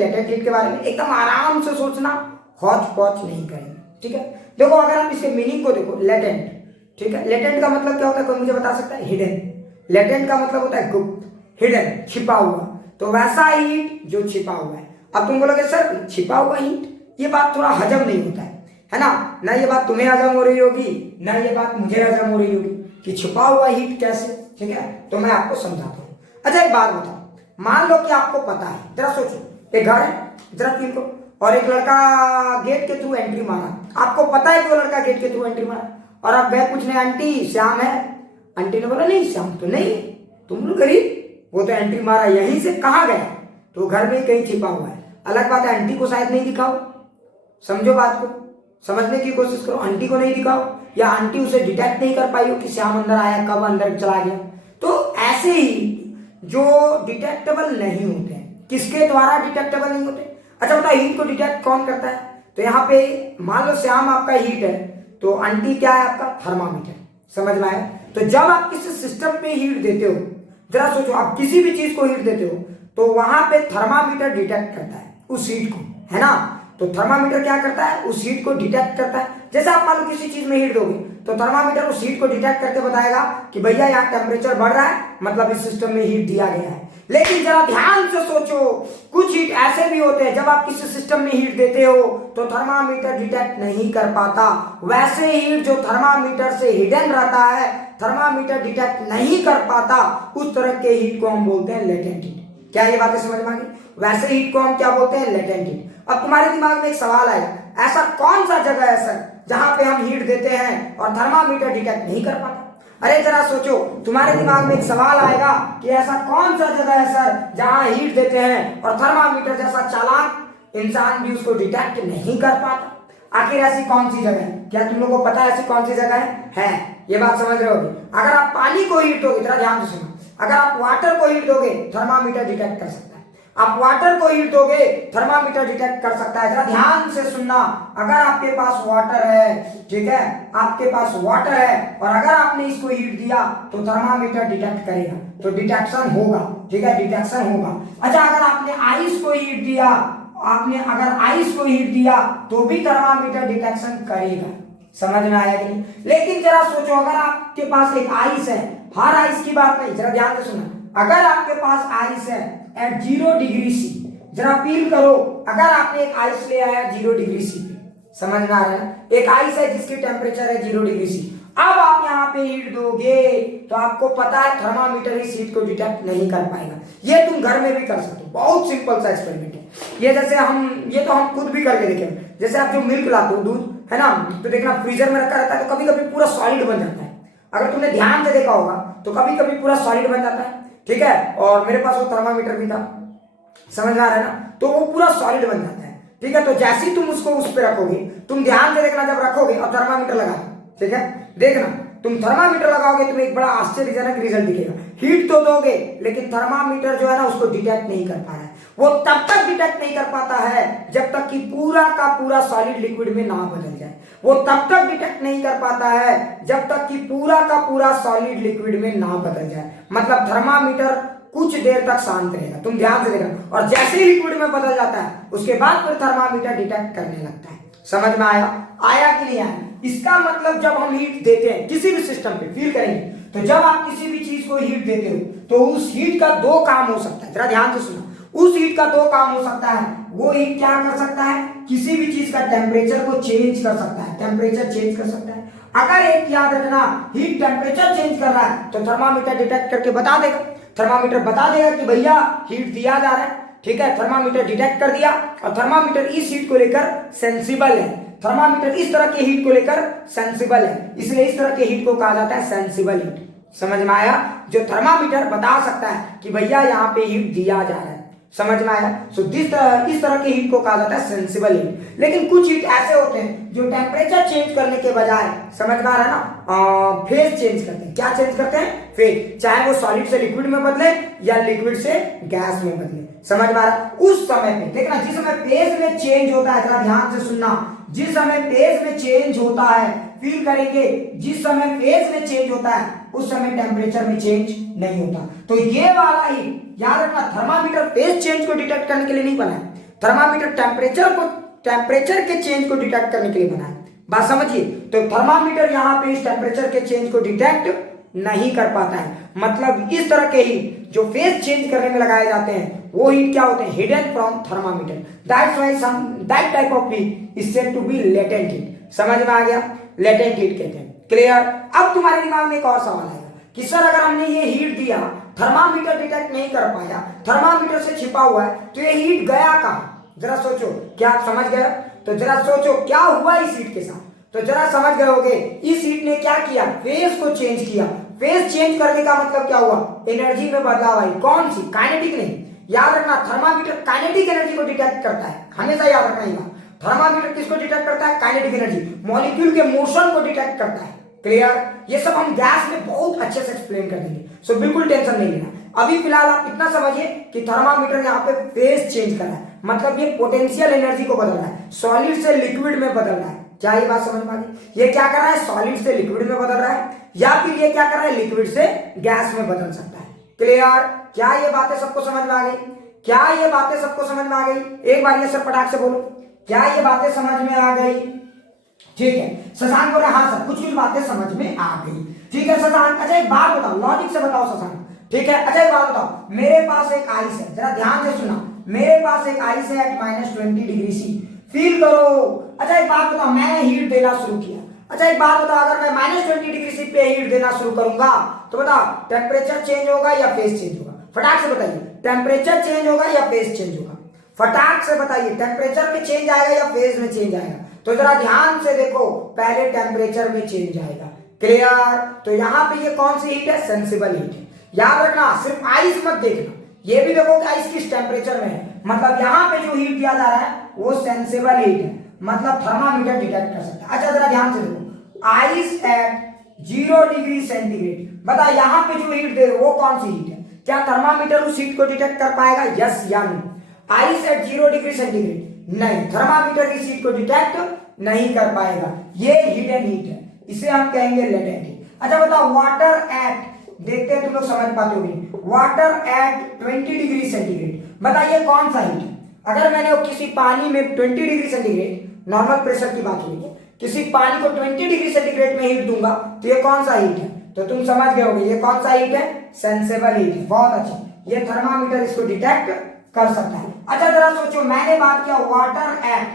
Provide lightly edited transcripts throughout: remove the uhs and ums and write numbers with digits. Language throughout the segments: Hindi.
लेटेंट हीट के बारे में, एकदम आराम से सोचना, हौच पौच नहीं करेंगे, ठीक है। देखो अगर हम इसके मीनिंग को देखो, लेटेंट, ठीक है, लेटेंट का मतलब क्या होता है, कोई मुझे बता सकता है? हिडन। लेटेंट का मतलब होता है गुप्त, हिडन छिपा हुआ, तो वैसा हीट जो छिपा हुआ है। अब तुम बोलोगे सर छिपा हुआ हीट, ये बात थोड़ा हजम नहीं होता है ना ये बात तुम्हें हजम हो रही होगी, ना ये बात मुझे हजम हो रही होगी कि छिपा हुआ हीट कैसे, ठीक है। तो मैं आपको समझाता हूँ। अच्छा एक बात बताओ, मान लो कि आपको पता है, जरा सोचो, एक घर है, जरा फील करो, और एक लड़का गेट के थ्रू एंट्री मारा। आपको पता है कि वो लड़का गेट के थ्रू एंट्री मारा, और आप गए पूछने, आंटी श्याम है? आंटी ने बोला नहीं श्याम तो नहीं, तुम लोग गरीब, वो तो एंट्री मारा यहीं से, कहाँ गया? तो घर में कहीं छिपा हुआ है। अलग बात है आंटी को शायद नहीं दिखाओ, समझो बात को, समझने की कोशिश करो, आंटी को नहीं दिखाओ, या आंटी उसे डिटेक्ट नहीं कर पाई हो कि श्याम अंदर आया, कब अंदर चला गया। तो ऐसे ही जो डिटेक्टेबल नहीं होते हैं, किसके द्वारा डिटेक्टेबल नहीं होते? अच्छा बता, हीट को डिटेक्ट कौन करता है? तो यहाँ पे मान लो श्याम आपका हीट है, तो आंटी क्या है आपका? थर्मामीटर, समझ में आया? तो जब आप किसी सिस्टम पे हीट देते हो, जरा सोचो, आप किसी भी चीज को हीट देते हो तो वहां पे थर्मामीटर डिटेक्ट करता है उस हीट को, है ना। तो थर्मामीटर क्या करता है? उस हीट को डिटेक्ट करता है। जैसे आप मान लो किसी चीज में हीट दोगे तो थर्मामीटर उस हीट को डिटेक्ट करके बताएगा कि भैया यहाँ टेम्परेचर बढ़ रहा है, मतलब इस सिस्टम में हीट दिया गया है। लेकिन जरा ध्यान से सोचो, कुछ हीट ऐसे भी होते हैं जब आप किसी सिस्टम में हीट देते हो तो थर्मामीटर डिटेक्ट नहीं कर पाता। वैसे हीट जो थर्मामीटर से हिडन रहता है, थर्मामीटर डिटेक्ट नहीं कर पाता, उस तरह के हीट को हम बोलते हैं लेटेंट हीट। क्या ये बातें समझ में आ गई? वैसे हीट को हम क्या बोलते हैं? Latent heat. अब तुम्हारे दिमाग में एक सवाल आएगा, ऐसा कौन सा जगह है सर जहां पे हम हीट देते हैं और थर्मामीटर डिटेक्ट नहीं कर पाता? अरे जरा सोचो, तुम्हारे दिमाग में एक सवाल आएगा कि ऐसा कौन सा जगह है सर जहां हीट देते हैं और थर्मामीटर जैसा चालाक इंसान भी उसको डिटेक्ट नहीं कर पाता? आखिर ऐसी कौन सी जगह है? क्या तुम लोगों को पता है ऐसी कौन सी जगह है? ये बात समझ रहे होगे? अगर आप पानी को हीट दोगे, जरा ध्यान से सुनो, अगर आप वाटर को हीट दोगे थर्मामीटर डिटेक्ट कर सकता है। आप वाटर को हीट दोगे थर्मामीटर डिटेक्ट कर सकता है। जरा ध्यान से सुनना, अगर आपके पास वाटर है, ठीक है, आपके पास वाटर है और अगर आपने इसको हीट दिया तो थर्मामीटर डिटेक्ट करेगा, तो डिटेक्शन होगा, ठीक है, डिटेक्शन होगा। अच्छा अगर आपने आइस को हीट दिया, आपने अगर आइस को हीट दिया तो भी थर्मामीटर डिटेक्शन करेगा। समझ में आया कि नहीं? लेकिन जरा सोचो, अगर आपके पास एक आइस है, हर आइस की बात नहीं, जरा ध्यान से सुना, अगर आपके पास आइस है एट 0 डिग्री सी, जरा फील करो, अगर आपने एक आइस ले आया 0 डिग्री सी पे, समझ में आ रहा है? एक आइस है जिसकी टेम्परेचर है 0 डिग्री सी, अब आप यहाँ पे हीट दोगे तो आपको पता है थर्मामीटर इस हीट को डिटेक्ट नहीं कर पाएगा। ये तुम घर में भी कर सकते हो, बहुत सिंपल सा एक्सपेरिमेंट है ये। जैसे ये तो हम खुद भी करके देखें, जैसे आप जो मिल्क लाते हो, दूध है ना, तो देखना फ्रीजर में रखा रहता है तो कभी कभी पूरा सॉलिड बन जाता है। अगर तुमने ध्यान से देखा होगा तो कभी कभी पूरा सॉलिड बन जाता है, ठीक है। और मेरे पास वो थर्मामीटर भी था, समझ में आ रहा है ना, तो वो पूरा सॉलिड बन जाता है, ठीक है। तो जैसे ही तुम उसको उस पर रखोगे, तुम ध्यान से देखना, जब रखोगे और थर्मामीटर लगा, ठीक है, देखना तुम थर्मामीटर लगाओगे तुम्हें एक बड़ा आश्चर्यजनक रिजल्ट दिखेगा। हीट तो दोगे लेकिन थर्मामीटर जो है ना उसको डिटेक्ट नहीं कर पा रहा है। वो तब तक डिटेक्ट नहीं कर पाता है जब तक कि पूरा का पूरा सॉलिड लिक्विड में ना बदल जाए। वो तब तक डिटेक्ट नहीं कर पाता है जब तक कि पूरा का पूरा सॉलिड लिक्विड में ना बदल जाए। मतलब थर्मामीटर कुछ देर तक शांत रहेगा, तुम ध्यान से देखना, और जैसे ही लिक्विड में बदल जाता है उसके बाद फिर थर्मामीटर डिटेक्ट करने लगता है। समझ में आया कि नहीं आया? इसका मतलब जब हम हीट देते हैं किसी भी सिस्टम पे, फील करेंगे, तो जब आप किसी भी चीज को हीट देते हो तो उस हीट का दो काम हो सकता है। जरा ध्यान से सुनो, उस हीट का दो काम हो सकता है। वो हीट क्या कर सकता है? किसी भी चीज का टेम्परेचर को चेंज कर सकता है, टेम्परेचर चेंज कर सकता है। अगर एक याद रखना, हीट टेम्परेचर चेंज कर रहा है तो थर्मामीटर डिटेक्ट करके बता देगा, थर्मामीटर बता देगा कि भैया हीट दिया जा रहा है, ठीक है। थर्मामीटर डिटेक्ट कर दिया, और थर्मामीटर इस हीट को लेकर सेंसिबल है, थर्मामीटर इस तरह के हीट को लेकर सेंसिबल है, इसलिए इस तरह के हीट को कहा जाता है सेंसिबल हीट। समझ में आया? जो थर्मामीटर बता सकता है कि भैया यहाँ पे हीट दिया जा रहा है, समझ में आया? सो इस तरह के हीट को कहा जाता है सेंसिबल हीट। लेकिन कुछ हीट ऐसे होते हैं जो टेम्परेचर चेंज करने के बजाय, समझ में आ रहा है ना, फेज चेंज करते हैं। क्या चेंज करते हैं? फेज, चाहे वो सॉलिड से लिक्विड में बदले या लिक्विड से गैस में बदले। समझ में आ रहा? उस समय पे देखना, जिस समय फेज में चेंज होता है, जरा ध्यान से सुनना, जिस समय फेज में चेंज होता है, फील करेंगे, जिस समय फेज में चेंज होता है उस समय टेम्परेचर में चेंज नहीं होता। तो ये वाला ही याद रखना, थर्मामीटर फेज चेंज को डिटेक्ट करने के लिए नहीं बना है, थर्मामीटर टेम्परेचर के चेंज को डिटेक्ट करने के लिए बना है। बात समझिए, तो थर्मामीटर यहाँ पे इस टेम्परेचर के चेंज को डिटेक्ट नहीं कर पाता है। मतलब इस तरह के हीट जो फेज चेंज करने में लगाए जाते हैं वो हीट क्या होते हैं, hidden from thermometer. That's why that type of heat is said to be latent heat. समझ में आ गया, लेटेंट हीट कहते हैं। क्लियर। अब तुम्हारे दिमाग में एक और सवाल आएगा कि सर अगर हमने ये हीट दिया, थर्मामीटर डिटेक्ट नहीं कर पाया, थर्मामीटर से छिपा हुआ है, तो ये हीट गया कहां? जरा सोचो, क्या आप समझ गए? तो जरा सोचो क्या हुआ इस हीट के साथ। तो जरा समझ गए होगे, इस हीट ने क्या किया, फेज को चेंज किया। फेज चेंज करने का मतलब क्या हुआ, एनर्जी में बदलाव आई। कौन सी? काइनेटिक नहीं। याद रखना, थर्मामीटर काइनेटिक एनर्जी को डिटेक्ट करता है, हमेशा याद रखना ये बात। थर्मामीटर किसको डिटेक्ट करता है? काइनेटिक एनर्जी, मॉलिक्यूल के मोशन को डिटेक्ट करता है। क्लियर। ये सब हम गैस में बहुत अच्छे से एक्सप्लेन कर देंगे, सो बिल्कुल टेंशन नहीं लेना। अभी फिलहाल आप इतना समझिए कि थर्मामीटर यहाँ पे फेज चेंज कर रहा है, मतलब ये पोटेंशियल एनर्जी को बदल रहा है, सॉलिड से लिक्विड में बदल रहा है। क्या ये बात समझ में आ गई? ये क्या कर रहा है, सॉलिड से लिक्विड में बदल रहा है, या फिर ये क्या कर रहा है, लिक्विड से गैस में बदल सकता है। क्लियर। क्या ये बातें सबको समझ में आ गई? क्या ये बातें सबको समझ में आ गई? एक बार ये सब फटाक से बोलो, क्या ये बातें समझ में आ गई? ठीक है, शशांक बोल रहे हाँ सर, कुछ कुछ बातें समझ में आ गई। ठीक है शशांक। अच्छा एक बात बताओ, लॉजिक से बताओ शशांक। ठीक है, अच्छा एक बात बताओ, मेरे पास एक आइस है, जरा ध्यान से सुनना, मेरे पास एक आइस है एट -20 डिग्री सी, फील करो। अच्छा एक बात बताओ, मैंने हीट देना शुरू किया। अच्छा एक बात बताओ, अगर मैं -20 डिग्री सी पे हीट देना शुरू करूंगा तो बताओ टेम्परेचर चेंज होगा या फेज चेंज होगा? फटाक से बताइए, टेम्परेचर चेंज होगा या फेज चेंज होगा? फटाक से बताइए, टेम्परेचर में चेंज आएगा या फेज में चेंज आएगा? तो जरा ध्यान से देखो, पहले टेम्परेचर में चेंज आएगा। क्लियर। तो यहाँ पे ये कौन सी हीट है, सेंसिबल हीट है। याद रखना, सिर्फ आइस मत देखना, ये भी देखो कि आइस किस टेम्परेचर में है। मतलब यहाँ पे जो हीट दिया जा रहा है वो सेंसिबल हीट है, मतलब थर्मामीटर डिटेक्ट कर सकता है। अच्छा जरा ध्यान से देखो, आइस एट 0 डिग्री सेंटीग्रेड, बता यहाँ पे जो हीट दे रहे वो कौन सी हीट है? क्या थर्मामीटर उस हीट को डिटेक्ट कर पाएगा, यस या no? Ice at 0 degree centigrade नहीं, थर्मामीटर इस हीट को डिटेक्ट नहीं कर पाएगा, ये हिडन हीट है, इसे हम कहेंगे लेटेंट हीट। अच्छा बताओ, वाटर एट, देखते हैं तुम लोग समझ पाते हो, वाटर एट 20 डिग्री सेंटीग्रेड, बताइए कौन सा हीट है? अगर मैंने किसी पानी में 20 डिग्री सेंटीग्रेड, नॉर्मल प्रेशर की बात हुई, किसी पानी को 20 डिग्री सेंटीग्रेड में हीट दूंगा तो ये कौन सा हीट है? तो तुम समझ गए होगे ये कौन सा हीट है, सेंसेबल हीट है। बहुत अच्छा, ये थर्मामीटर इसको डिटेक्ट कर सकता है। अच्छा जरा सोचो, मैंने बात किया वाटर एट,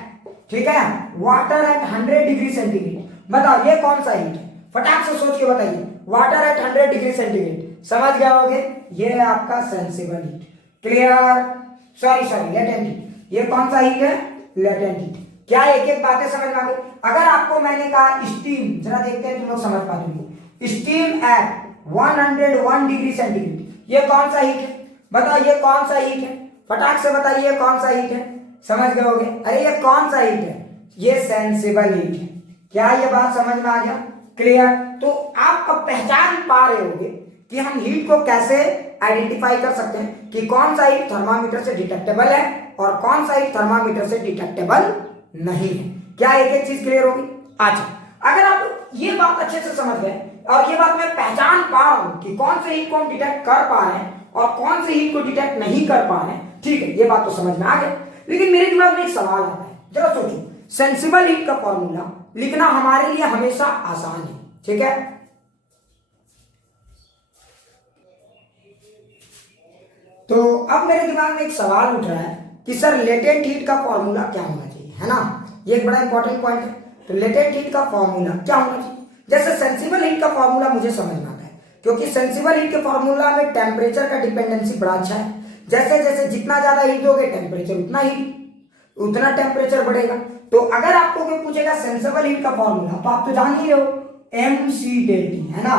ठीक है, वाटर एट 100 डिग्री सेंटीग्रेड, बताओ ये कौन सा हीट है? फटाक से सोच के बताइए, वाटर एट 100 डिग्री सेंटीग्रेड, समझ गए होगे, ये है आपका sensible heat. Clear. Sorry latent heat, ये कौन सा हीट है, लेटेंट हीट। क्या एक एक बातें समझ में आ गई? अगर आपको मैंने कहा स्टीम, जरा देखते हैं तुम लोग समझ पाते हो, स्टीम एट 101 डिग्री सेंटीग्रेड, ये कौन सा हीट है? बताओ ये कौन सा हीट है? फटाक से बताइए कौन सा हीट है? समझ गए होगे, अरे ये कौन सा हीट है, ये सेंसिबल हीट है। क्या ये बात समझ में आ गया? क्लियर। तो आप अब पहचान पा रहे होगे कि हम हीट को कैसे आइडेंटिफाई कर सकते हैं कि कौन सा हीट थर्मामीटर से डिटेक्टेबल है और कौन सा हीट थर्मामीटर से डिटेक्टेबल नहीं है। क्या एक एक चीज क्लियर होगी? अच्छा, अगर आप ये बात अच्छे से समझ गए और ये बात मैं पहचान पा रहा हूं कि कौन से हीट को हम डिटेक्ट कर पा रहे हैं और कौन से हीट को डिटेक्ट नहीं कर पा रहे हैं, ठीक है, ये बात तो समझ में आ गई। लेकिन मेरे दिमाग में एक सवाल आता है, जरा सोचो, सेंसिबल हीट का फॉर्मूला लिखना हमारे लिए हमेशा आसान है, ठीक है, तो अब मेरे दिमाग में एक सवाल उठ रहा है कि सर लेटेंट हीट का फॉर्मूला क्या होना चाहिए, है ना, ये एक बड़ा इंपॉर्टेंट पॉइंट है। तो लेटेंट हीट का फॉर्मूला क्या होना चाहिए? जैसे सेंसिबल हीट का फॉर्मूला मुझे समझ में आता है, क्योंकि सेंसिबल हीट के फॉर्मूला में टेम्परेचर का डिपेंडेंसी बड़ा अच्छा है। जैसे जैसे जितना ज्यादा हीट दोगे टेम्परेचर उतना टेम्परेचर बढ़ेगा। तो अगर आपको कोई पूछेगा सेंसिबल हीट का फॉर्मूला, तो आप तो जान ही रहे हो, mc∆T, है ना,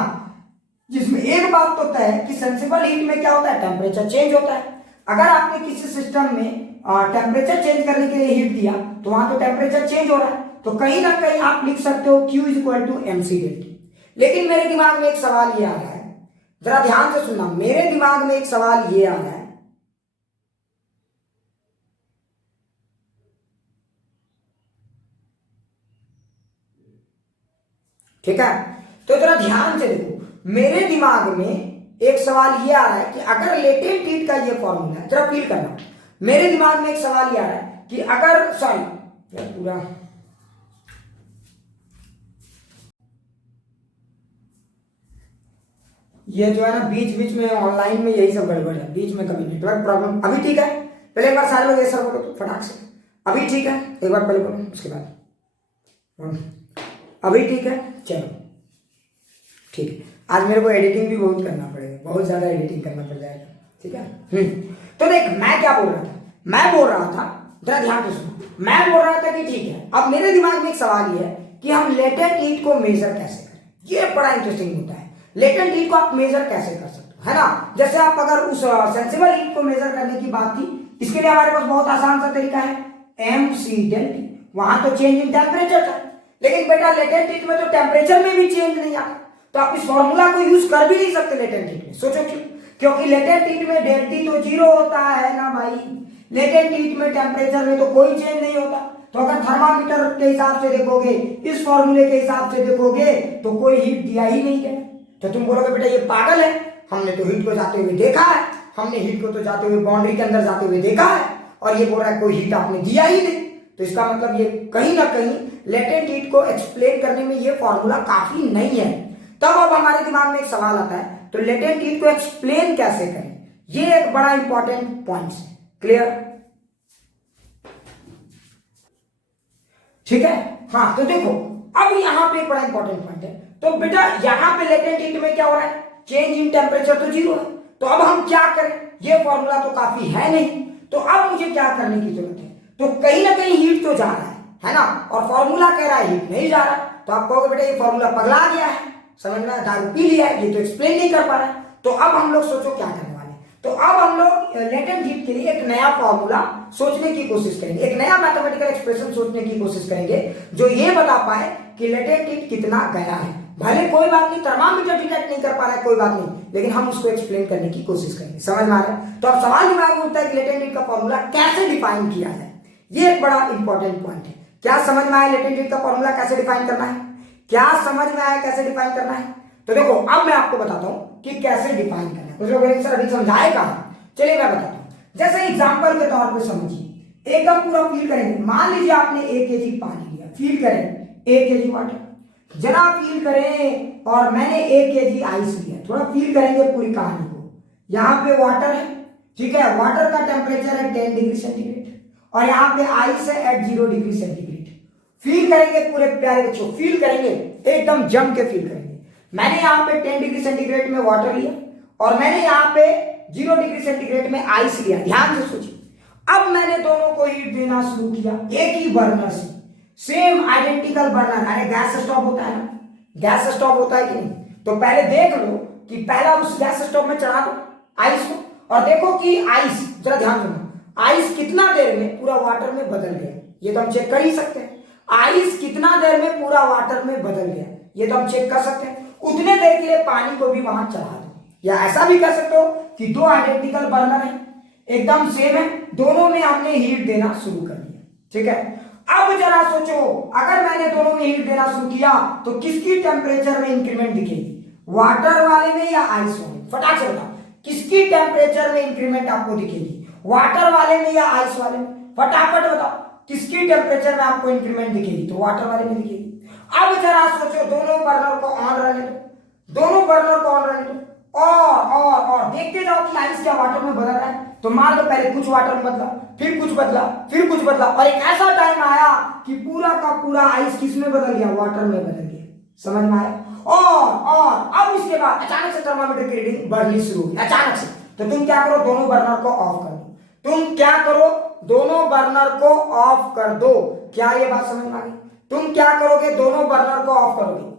जिसमें एक बात तो तय है कि सेंसिबल हीट में क्या होता है, टेम्परेचर चेंज होता है। अगर आपने किसी सिस्टम में टेम्परेचर चेंज करने के लिए हीट दिया तो वहां तो टेम्परेचर चेंज हो रहा है, तो कहीं ना कहीं आप लिख सकते हो Q = mc∆T। लेकिन मेरे दिमाग में एक सवाल ये आ रहा है, जरा ध्यान से सुनना, मेरे दिमाग में एक सवाल ये आ रहा है, ठीक है, तो जरा ध्यान से देखो, मेरे दिमाग में एक सवाल ये आ रहा है कि अगर लेटेंट हीट का ये फॉर्मूला है, जरा फील करना, मेरे दिमाग में एक सवाल ये आ रहा है कि अगर सॉरी पूरा ये जो है ना बीच बीच में ऑनलाइन में यही सब गड़बड़ है, बीच में कभी नेटवर्क प्रॉब्लम। अभी ठीक है, पहले एक बार सारे लोग ये सर बोलो तो फटाक से। अभी ठीक है, एक बार पहले बोलो उसके बाद। अभी ठीक है, चलो ठीक है। आज मेरे को एडिटिंग भी बहुत करना पड़ेगा, बहुत ज्यादा एडिटिंग करना पड़ जाएगा, ठीक है। तो देख मैं क्या बोल रहा था, मैं बोल रहा था जरा ध्यान से सुनो, मैं बोल रहा था कि ठीक है, अब मेरे दिमाग में एक सवाल ये है कि हम लेटेंट हीट को मेजर कैसे करें। ये बड़ा इंटरेस्टिंग होता है, लेटेंट हीट को आप मेजर कैसे कर सकते हो, है ना। जैसे आप अगर उस सेंसिबल हीट को मेजर करने की बात थी, इसके लिए हमारे पास बहुत आसान सा तरीका है, mc डेल्टी। वहां तो चेंज इन टेम्परेचर था, लेकिन बेटा लेटेंट हीट में तो टेम्परेचर में भी चेंज नहीं आता, तो आप इस फॉर्मूला को यूज कर भी नहीं सकते लेटेंट हीट में। सोचो क्यों, क्योंकि लेटेंट हीट में डेल्टी तो जीरो होता है ना भाई, लेटेंट हीट में टेम्परेचर में तो कोई चेंज नहीं होता। तो अगर थर्मामीटर के हिसाब से देखोगे, इस फॉर्मूले के हिसाब से देखोगे तो कोई हीट दिया ही नहीं है। तो तुम बोलोगे बेटा ये पागल है, हमने तो हीट को जाते हुए देखा है, हमने हीट को तो जाते हुए बाउंड्री के अंदर जाते हुए देखा है, और ये बोल रहा है कोई हीट आपने दिया ही नहीं। तो इसका मतलब ये कहीं ना कहीं लेटेंट हीट को एक्सप्लेन करने में ये फॉर्मूला काफी नहीं है। तब अब हमारे दिमाग में एक सवाल आता है, तो लेटेंट हीट को एक्सप्लेन कैसे करें, ये एक बड़ा इंपॉर्टेंट पॉइंट है। क्लियर, ठीक है। हाँ तो देखो अब यहाँ पे एक बड़ा इंपॉर्टेंट पॉइंट है, तो बेटा यहाँ पे लेटेंट हीट में क्या हो रहा है, चेंज इन टेम्परेचर तो जीरो है, तो अब हम क्या करें, ये फॉर्मूला तो काफी है नहीं, तो अब मुझे क्या करने की जरूरत है। तो कहीं ना कहीं हीट तो जा रहा है ना, और फॉर्मूला कह रहा है हीट नहीं जा रहा, तो आप कहोगे बेटा ये फॉर्मूला पगला गया है, समझ में, दारू पी लिया है, ये तो एक्सप्लेन नहीं कर पा रहा है। तो अब हम लोग सोचो क्या करने वाले, तो अब हम लोग लेटेंट हीट के लिए एक नया फॉर्मूला सोचने की कोशिश करेंगे, एक नया मैथमेटिकल एक्सप्रेशन सोचने की कोशिश करेंगे जो ये बता पाए कि लेटेंट हीट कितना गया है। भले कोई बात नहीं, थर्मामीटर डिटेक्ट नहीं कर पा रहा है, कोई बात नहीं, लेकिन हम उसको एक्सप्लेन करने की कोशिश करेंगे। समझ में आ रहा है। तो अब सवाल दिमाग में उठता है कि लेटेंट हीट का फॉर्मूला कैसे डिफाइन किया जाए, ये एक बड़ा इंपॉर्टेंट पॉइंट है। क्या समझ में आया लेटेंट हीट का फॉर्मूला कैसे डिफाइन करना है, क्या समझ में आया कैसे डिफाइन करना है। तो देखो अब मैं आपको बताता हूं कि कैसे डिफाइन करना है। कुछ लोग बोलेंगे सर अभी समझाए कहां, चलिए मैं बताता हूं। जैसे एग्जांपल के तौर पे समझिए, एकदम पूरा फील करेंगे। मान लीजिए आपने 1 kg पानी लिया, फील करें 1 kg वाटर, जरा फील करें, और मैंने 1 kg आइस लिया, थोड़ा फील करेंगे पूरी कहानी को। यहाँ पे वाटर है, ठीक है, वाटर का टेम्परेचर है 10 डिग्री सेंटीग्रेड, और यहाँ पे आइस है एट 0 डिग्री सेंटीग्रेड। फील करेंगे पूरे प्यारे बच्चों, फील करेंगे, एकदम जम के फील करेंगे। मैंने यहाँ पे 10 डिग्री सेंटीग्रेड में वाटर लिया, और मैंने यहाँ पे 0 डिग्री सेंटीग्रेड में आइस लिया। ध्यान से सोचिए, अब मैंने दोनों को हीट देना शुरू किया एक ही बर्नर से, सेम आइडेंटिकल बर्नर। अरे गैस स्टोव होता है ना, गैस स्टोव होता है कि नहीं, तो पहले देख लो कि पहला उस गैस स्टोव में चढ़ा दो आइस को, और देखो कि आइस, जरा ध्यान सुनो, आइस कितना देर में पूरा वाटर में बदल गया, ये तो हम चेक कर ही सकते हैं। आइस कितना देर में पूरा वाटर में बदल गया, ये तो हम चेक कर सकते हैं। उतने देर के लिए पानी को भी वहां चढ़ा दो, या ऐसा भी कर सकते हो कि दो आइडेंटिकल बर्नर है, एकदम सेम है, दोनों में हमने हीट देना शुरू कर दिया, ठीक है। अब जरा सोचो, अगर मैंने दोनों में हीट देना शुरू किया तो किसकी टेम्परेचर में इंक्रीमेंट दिखेगी, वाटर वाले में या आइस वाले में, फटाक से बताओ, किसकी टेम्परेचर में इंक्रीमेंट आपको दिखेगी, वाटर वाले में या आइस वाले में, फटाफट बताओ किसकी टेम्परेचर में आपको इंक्रीमेंट दिखेगी, तो वाटर वाले में दिखेगी। अब जरा सोचो, दोनों बर्नर को ऑन रहने दो, दोनों बर्नर को ऑन रहने दो, और देखते जाओ कि आइस क्या वाटर में बदल रहा है। तो मान लो पहले कुछ वाटर में बदला, फिर कुछ बदला, फिर कुछ बदला, और एक ऐसा टाइम आया कि पूरा का पूरा आइस किस में बदल गया, वाटर में बदल गया। समझ में आया। और अब इसके बाद अचानक से थर्मामीटर की रीडिंग बढ़नी शुरू हुई, अचानक से। तो तुम क्या करो, दोनों बर्नर को ऑफ कर दो, तुम क्या करो, दोनों बर्नर को ऑफ कर दो। क्या ये बात समझ में आ गई? तुम क्या करोगे, दोनों बर्नर को ऑफ करोगे।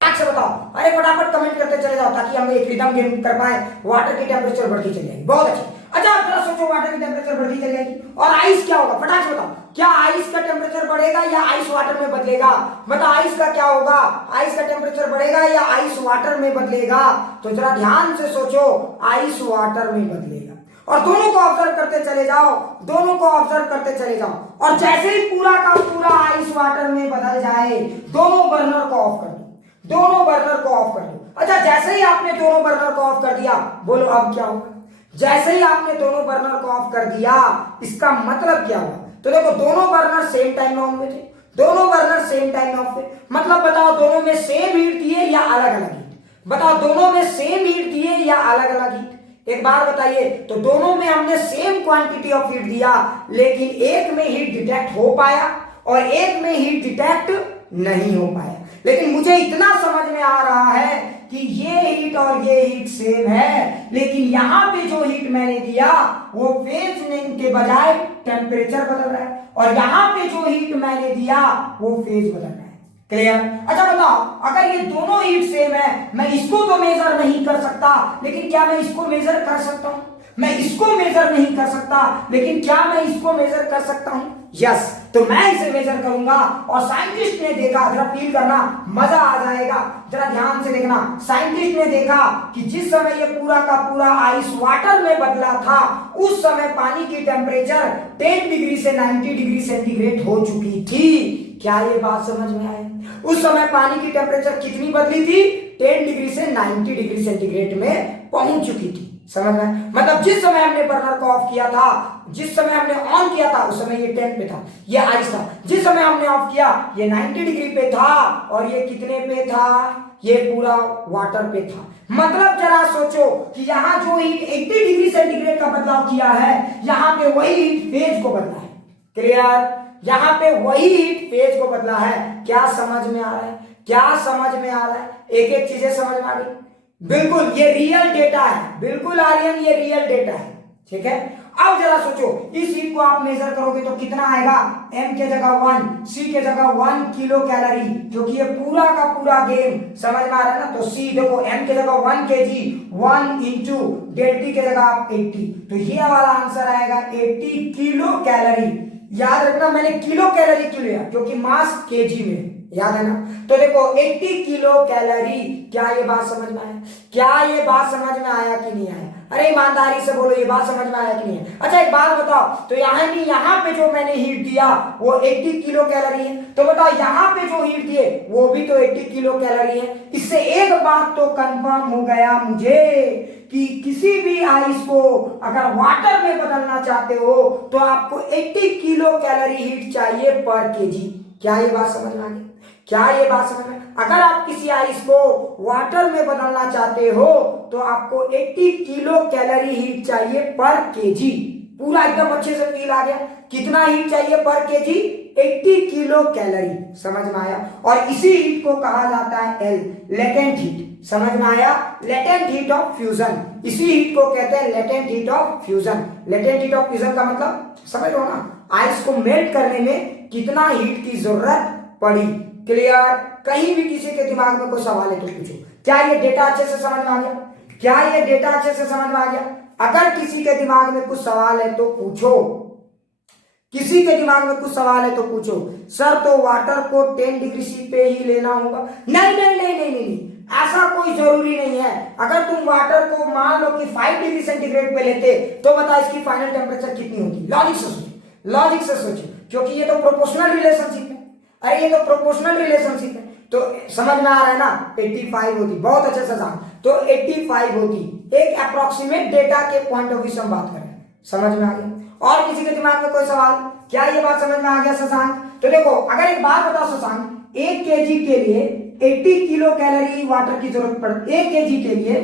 से बताओ, अरे फटाफट कमेंट करते चले जाओ ताकि हम एक रिदम गेन कर पाए, वाटर की टेम्परेचर बढ़ती चली जाएगी। बहुत अच्छी। अच्छा आप जरा सोचो, वाटर की टेम्परेचर बढ़ती चली जाएगी और आइस क्या होगा, फटाक से बताओ, क्या आइस का टेम्परेचर बढ़ेगा या आइस वाटर में बदलेगा? मतलब आइस का क्या होगा, आइस का टेम्परेचर बढ़ेगा या आइस वाटर में बदलेगा? तो जरा ध्यान से सोचो, आइस वाटर में बदलेगा। और दोनों को ऑब्जर्व करते चले जाओ, दोनों को ऑब्जर्व करते चले जाओ, और जैसे ही पूरा का पूरा आइस वाटर में बदल जाए, दोनों बर्नर को ऑफ कर दो, दोनों बर्नर को ऑफ कर दो। अच्छा जैसे ही आपने दोनों बर्नर को ऑफ कर दिया, बोलो अब क्या होगा? जैसे ही आपने दोनों बर्नर को ऑफ कर दिया, इसका मतलब क्या हुआ? तो देखो दोनों बर्नर सेम टाइम में ऑन हुए थे, दोनों बर्नर सेम टाइम में ऑफ हुए, मतलब बताओ दोनों में सेम हीट दिए या अलग अलग हीट? बताओ दोनों में सेम हीट दिए या अलग अलग हीट? एक बार बताइए। तो दोनों में हमने सेम क्वांटिटी ऑफ हीट दिया, लेकिन एक में हीट डिटेक्ट हो पाया और एक में हीट डिटेक्ट नहीं हो पाया। लेकिन मुझे इतना समझ में आ रहा है कि ये हीट और ये हीट सेम है, लेकिन यहां पे जो हीट मैंने दिया वो फेज के बजाय टेम्परेचर बदल रहा है, और यहां पे जो हीट मैंने दिया वो फेज बदल रहा है। क्लियर? अच्छा बताओ, अगर ये दोनों हीट सेम है, मैं इसको तो मेजर नहीं कर सकता, लेकिन क्या मैं इसको मेजर कर सकता हूं? मैं इसको मेजर नहीं कर सकता, लेकिन क्या मैं इसको मेजर कर सकता हूं? यस, तो मैं इसे मेजर करूंगा। और साइंटिस्ट ने देखा, जरा फील करना, मजा आ जाएगा, जरा ध्यान से देखना। साइंटिस्ट ने देखा कि जिस समय ये पूरा का पूरा आइस वाटर में बदला था, उस समय पानी की टेम्परेचर 10 डिग्री से 90 डिग्री सेंटीग्रेड हो चुकी थी। क्या ये बात समझ में आए? उस समय पानी की टेम्परेचर कितनी बदली थी? 10 डिग्री से 90 डिग्री सेंटीग्रेड में पहुंच चुकी थी। समझ में? मतलब जिस समय हमने बर्नर को ऑफ किया था, जिस समय हमने ऑन किया था, उस समय ये 10 पे था, ये आइस था। जिस समय हमने ऑफ किया, ये 90 डिग्री पे था, और ये कितने पे था? ये पूरा वाटर पे था। मतलब जरा सोचो कि यहाँ जो हीट 80 डिग्री सेंटीग्रेड का बदलाव किया है, यहाँ पे वही हीट फेज को बदला है। क्लियर? यहाँ पे वही हीट फेज को बदला है। क्या समझ में आ रहा है? क्या समझ में आ रहा है? एक एक चीजें समझ में आ गई? बिल्कुल, ये रियल डेटा है, बिल्कुल आर्यन, ये रियल डेटा है। ठीक है, अब जरा सोचो, इस हीट को आप मेजर करोगे तो कितना आएगा? m के जगह 1, c के जगह 1 किलो कैलोरी, क्योंकि ये पूरा का पूरा गेम समझ में आ रहा है ना। तो c देखो, m के जगह 1 kg, 1 इंटू डेल्टी के जगह आप 80, तो ये वाला आंसर आएगा 80 किलो कैलोरी। याद रखना, मैंने किलो कैलोरी क्यों लिया? क्योंकि मास केजी में, याद है ना। तो देखो 80 किलो कैलोरी। क्या ये बात समझ में आया? क्या ये बात समझ में आया कि नहीं आया? अरे ईमानदारी से बोलो, ये बात समझ में आया कि नहीं है? अच्छा एक बात बताओ, तो यहाँ पे जो मैंने हीट दिया वो 80 किलो कैलोरी है, तो बताओ यहाँ पे जो हीट दिए वो भी तो 80 किलो कैलोरी है। इससे एक बात तो कंफर्म हो गया मुझे कि किसी भी आइस को अगर वाटर में बदलना चाहते हो तो आपको 80 किलो कैलोरी हीट चाहिए पर केजी। क्या ये बात समझ में आ गई? क्या ये बात समझ में? अगर आप किसी आइस को वाटर में बदलना चाहते हो तो आपको 80 किलो कैलोरी हीट चाहिए पर केजी। पूरा एकदम अच्छे से फील आ गया? कितना हीट चाहिए पर केजी? 80 kilo calorie. समझ में आया? और इसी हीट को कहा जाता है एल, लेटेंट हीट। समझ में आया? लेटेंट हीट ऑफ फ्यूजन, इसी हीट को कहते हैं latent heat of fusion. Latent heat of fusion का मतलब समझ लो ना, आइस को मेल्ट करने में कितना हीट की जरूरत पड़ी। क्लियर? कहीं भी किसी के दिमाग में कोई सवाल है तो पूछो। क्या ये डेटा अच्छे से समझ में आ गया? क्या ये डेटा अच्छे से समझ में आ गया? अगर किसी के दिमाग में कुछ सवाल है तो पूछो, किसी के दिमाग में कुछ सवाल है तो पूछो। सर तो वाटर को 10 डिग्री सी पे ही लेना होगा? नहीं नहीं नहीं नहीं नहीं, ऐसा कोई जरूरी नहीं है। अगर तुम वाटर को मान लो कि 5 डिग्री सेंटीग्रेड पे लेते तो बता इसकी फाइनल टेम्परेचर कितनी होती? लॉजिक से सोचो, लॉजिक से सोचो, क्योंकि ये तो प्रोपोर्शनल रिलेशनशिप है। अरे ये तो प्रोपोर्शनल रिलेशनशिप है, तो समझ में आ रहा है ना। 85 होती, बहुत अच्छे से जान, तो 85 होती। एक अप्रोक्सीमेट डेटा के पॉइंट ऑफ व्यू से हम बात करें। समझ में आ गया? और किसी के दिमाग में कोई सवाल? क्या ये बात समझ में आ गया शशांक? तो देखो, अगर एक बात बताओ शशांक, 1 केजी के लिए 80 किलो कैलोरी वाटर की जरूरत पड़ती है। 1 केजी के लिए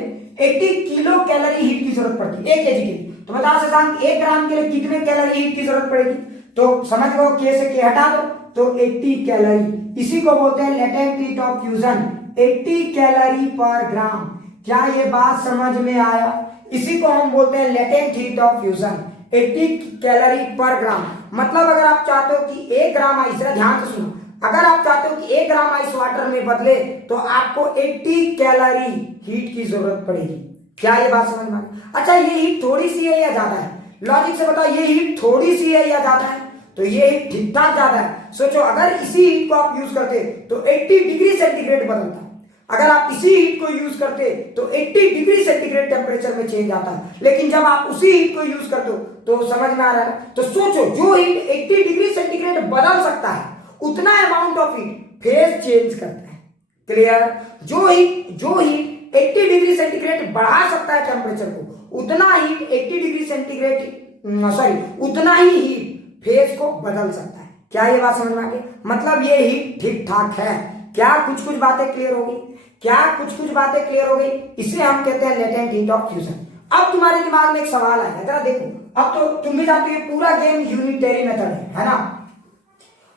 80 किलो कैलोरी हीट की जरूरत पड़ती है 1 केजी के लिए। तो बताओ शशांक, 1 ग्राम के लिए कितने कैलोरी हीट की जरूरत पड़ेगी? तो समझ लो, के से के हटा दो तो 80 कैलोरी। इसी को बोलते हैं latent heat of fusion, 80 calorie पर ग्राम। क्या ये बात समझ में आया? इसी को हम बोलते हैं latent heat of fusion, 80 calorie पर ग्राम। मतलब अगर आप चाहते हो कि 1 ग्राम आइस, ध्यान से सुनो, अगर आप चाहते हो कि 1 ग्राम आइस वाटर में बदले तो आपको 80 कैलोरी हीट की जरूरत पड़ेगी। क्या ये बात समझ में आई? अच्छा, ये हीट थोड़ी सी है या ज्यादा है? लॉजिक से बताओ, ये हीट थोड़ी सी है या ज्यादा है? तो ये हीट ठीक ठाक ज्यादा है। सोचो, अगर इसी हीट को आप यूज करते तो 80 डिग्री सेंटीग्रेड बदलता। अगर आप इसी हीट को यूज करते तो 80 डिग्री सेंटीग्रेड टेम्परेचर में चेंज आता है। लेकिन जब आप उसी हीट को यूज करते हो तो समझ में आ रहा है। तो सोचो, जो हीट 80 डिग्री सेंटीग्रेड बदल सकता है उतना amount of heat phase change करता है। क्लियर? जो हीट 80 डिग्री सेंटीग्रेड बढ़ा सकता है टेम्परेचर को, उतना हीट 80 डिग्री सेंटीग्रेड उतना ही हीट फेज को बदल सकता है। क्या ये बात समझ में आ गई? मतलब ये हीट ठीक ठाक है। क्या कुछ कुछ बातें क्लियर हो गई? क्या कुछ कुछ बातें क्लियर हो गई? इसे हम कहते हैं लेटेंट हीट ऑफ फ्यूजन। अब तुम्हारे दिमाग में एक सवाल आएगा, जरा देखो, अब तो तुम भी जानते हो पूरा गेम यूनिटरी मेथड है ना।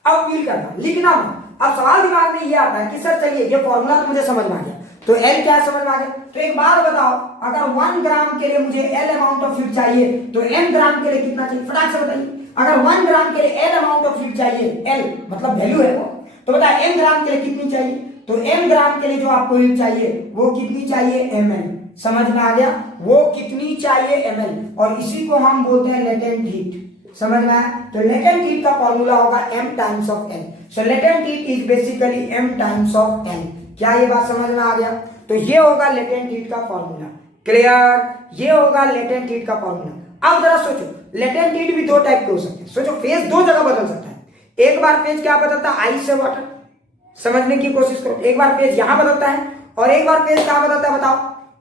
अब फील करना, लिखना मत। अब सवाल दिमाग में ये आता है कि सर चलिए ये फॉर्मूला तो मुझे समझ में आ गया, तो एल क्या समझ में आ गया, तो एक बात बताओ, अगर 1 ग्राम के लिए मुझे एल अमाउंट ऑफ हीट चाहिए तो एम ग्राम के लिए कितना चाहिए? फटाक से बताइए। अगर 1 ग्राम के लिए एल अमाउंट ऑफ हीट चाहिए, एल मतलब वैल्यू है वो, तो बताए एम ग्राम के लिए कितनी चाहिए? तो एम ग्राम के लिए जो आपको हीट चाहिए वो कितनी चाहिए? ml। समझ में आ गया? वो कितनी चाहिए? ml। और इसी को हम बोलते हैं लेटेंट हीट। समझ में आया? तो लेटेंट हीट का फॉर्मूला होगा m times of n। So latent heat is basically m times of n। क्या ये बात समझ में आ गया? तो ये होगा लेटेंट हीट का फॉर्मूला। क्लियर? ये होगा लेटेंट हीट का फॉर्मूला। अब जरा सोचो, लेटेंट हीट भी दो टाइप के हो सकते हैं। सोचो, फेज दो जगह बदल सकता है। एक बार फेज क्या बदलता है? आइस से वाटर। समझने की कोशिश करो, एक बार फेज यहां बदलता है और एक बार फेज कहां बदलता है बताओ?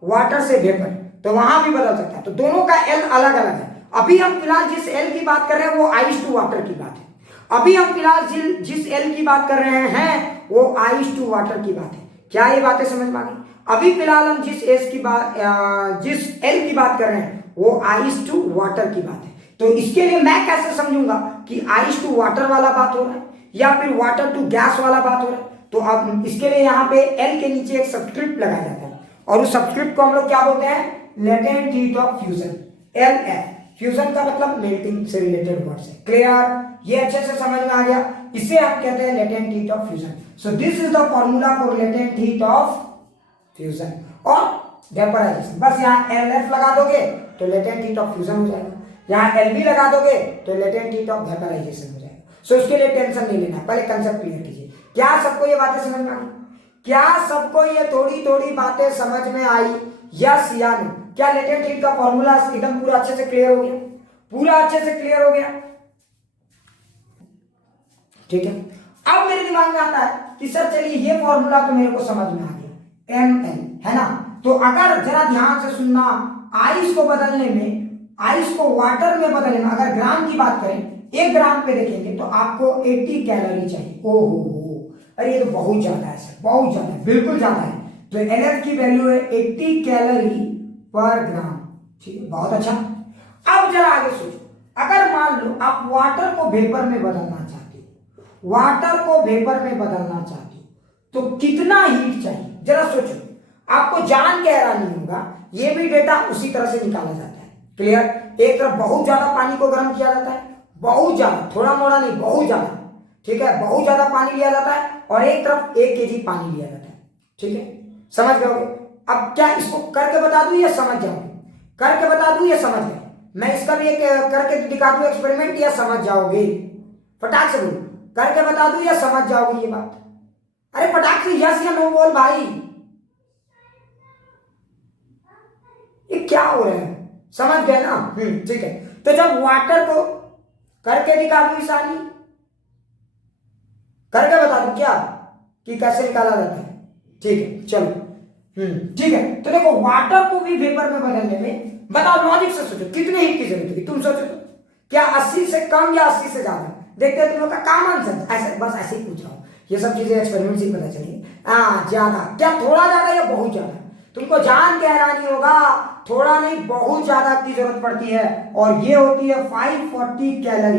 वाटर से वेपर। तो वहां भी बदल सकता है। तो दोनों का एल अलग अलग है। अभी हम फिलहाल जिस एल की बात कर रहे हैं वो आइस टू वाटर की बात है। अभी हम फिलहाल जिस एल की बात कर रहे हैं वो आइस टू वाटर की बात है। क्या ये बातें समझ में आ गई? अभी फिलहाल हम जिस एल की बात कर रहे हैं वो आइस टू वाटर की बात है। तो इसके लिए मैं कैसे समझूंगा कि आइस टू वाटर वाला बात हो रहा है या फिर वाटर टू गैस वाला बात हो रहा है? तो अब इसके लिए यहाँ पे एल के नीचे एक सब्सक्रिप्ट लगाया जाता है और उस सब्सक्रिप्ट को हम लोग क्या बोलते हैं? Latent heat of fusion, LF। Fusion का मतलब मेल्टिंग से रिलेटेड वर्ड है। क्लियर? ये अच्छे से समझ में आ गया? इसे हम कहते हैं latent heat of fusion. So this is the formula for latent heat of fusion और वेपराइजेशन। बस यहाँ LF लगा दोगे तो लेटेंट हीट ऑफ फ्यूजन हो जाएगा, यहाँ LV लगा दोगे तो लेटेंट हीट ऑफ वेपराइजेशन हो जाएगा। सो इसके लिए टेंशन नहीं लेना, पहले कंसेप्ट क्लियर कीजिए। क्या सबको ये बातें समझ में आई? क्या सबको ये थोड़ी थोड़ी बातें समझ में आई? यस या नो? क्या लेटेंट हीट का फॉर्मूला एकदम पूरा अच्छे से क्लियर हो गया? पूरा अच्छे से क्लियर हो गया? ठीक है। अब मेरे दिमाग में आता है कि सर चलिए ये फॉर्मूला तो मेरे को समझ में आ गया, ml है ना। तो अगर जरा ध्यान से सुनना, आइस को बदलने में, आइस को वाटर में बदलने में अगर ग्राम की बात करें, 1 ग्राम पे देखेंगे तो आपको 80 कैलोरी चाहिए। ओहो, अरे ये तो बहुत ज्यादा है सर, बहुत ज्यादा है, बिल्कुल ज्यादा है। तो LF की वैल्यू है 80 कैलोरी पर ग्राम। ठीक है, बहुत अच्छा। अब जरा आगे सोचो, अगर मान लो आप वाटर को वेपर में बदलना चाहते हो, वाटर को वेपर में बदलना चाहते हो तो कितना हीट चाहिए? जरा सोचो, आपको जान के हैरानी होगा, ये भी डेटा उसी तरह से निकाला जाता है। क्लियर? एक तरफ बहुत ज्यादा पानी को गर्म किया जाता है, बहुत ज्यादा, थोड़ा मोड़ा नहीं, बहुत ज्यादा। ठीक है, बहुत ज्यादा पानी लिया जाता है और एक तरफ 1 kg पानी लिया जाता है। ठीक है, समझ गए? अब क्या इसको करके बता दूं या समझ जाओगे? करके बता दूं या समझ गए? मैं इसका भी एक करके दिखा दूं एक्सपेरिमेंट, या समझ जाओगे? फटाक से बोलो, करके बता दूं या समझ जाओगे ये बात? अरे फटाक से यस या नो बोल भाई। ये क्या हो रहा है? समझ गए ना? ठीक है। तो जब वाटर को करके दिखा दूं ईशानी, करके बता दूं क्या कि कैसे निकाला जाता है? ठीक है, चलो। ठीक है। तो देखो, वाटर को भी वेपर में बदलने में, बताओ लॉजिक से सोचो, कितने हीट की जरूरत होगी? तुम सोचो तो, क्या 80 से कम या 80 से ज्यादा? देखते हैं तुम लोग का कॉमन सेंस, ऐसे बस ऐसे ही पूछ रहा हूं, ये सब चीजें एक्सपेरिमेंट से पता चलेगी। ज्यादा, क्या थोड़ा ज्यादा या बहुत ज्यादा? तुमको जान के हैरानी होगा, थोड़ा नहीं बहुत ज्यादा की जरूरत पड़ती है और ये होती है 540 कैलोरी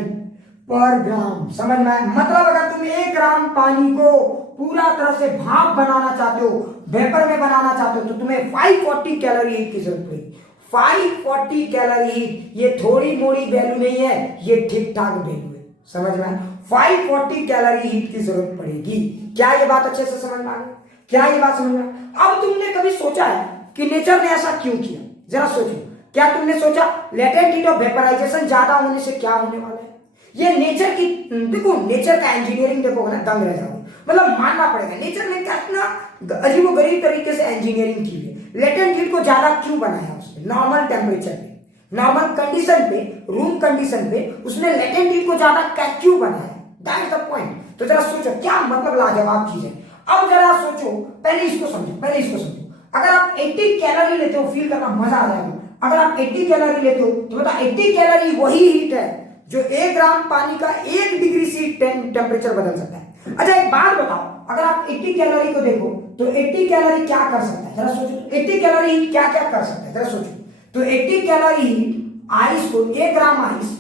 पर ग्राम। समझ में आया? मतलब अगर तुम 1 ग्राम पानी को पूरा तरह से भाप बनाना चाहते हो, वेपर में बनाना चाहते हो, तो तुम्हें 540 कैलोरी हीट की जरूरत पड़ेगी। 540 कैलोरी हीट, ये थोड़ी मोड़ी वैल्यू नहीं है, ये ठीक ठाक वैल्यू है। समझ में आया? 540 कैलोरी हीट की जरूरत पड़ेगी। क्या ये बात अच्छे से समझ में आ गई? क्या ये बात समझ में? अब तुमने कभी सोचा है कि नेचर ने ऐसा क्यों किया? जरा सोचो, क्या तुमने सोचा लेटेंट हीट ऑफ वेपराइजेशन ज्यादा होने से क्या होने वाला है? ये नेचर की, देखो नेचर का इंजीनियरिंग देखोगे ना दंग रह जाओगे। मतलब मानना पड़ेगा, नेचर ने क्या ना अजीबो गरीब तरीके से इंजीनियरिंग की है। लेटेंट हीट को ज्यादा क्यों बनाया उसने? नॉर्मल टेम्परेचर पे, नॉर्मल कंडीशन पे, रूम कंडीशन पे उसने लेटेंट हीट को ज्यादा क्यों बनाया? That's the point. तो जरा सोचो, क्या मतलब लाजवाब चीज है। अब जरा सोचो, पहले इसको समझो, पहले इसको समझो। अगर आप 80 कैलोरी लेते हो, फील करना मजा आ जाएगा। अगर आप 80 कैलोरी लेते हो तो बता 80 कैलोरी वही हीट है जो 1 ग्राम पानी का 1 डिग्री सी टेम्परेचर बदल सकता है। अच्छा एक बात बताओ, अगर आप 80 कैलोरी को देखो तो 80 कैलोरी क्या कर सकता है, जरा सोचो 80 कैलोरी हीट क्या क्या कर सकता है, जरा सोचो। तो 80 कैलोरी हीट आइस को 1 ग्राम आइस,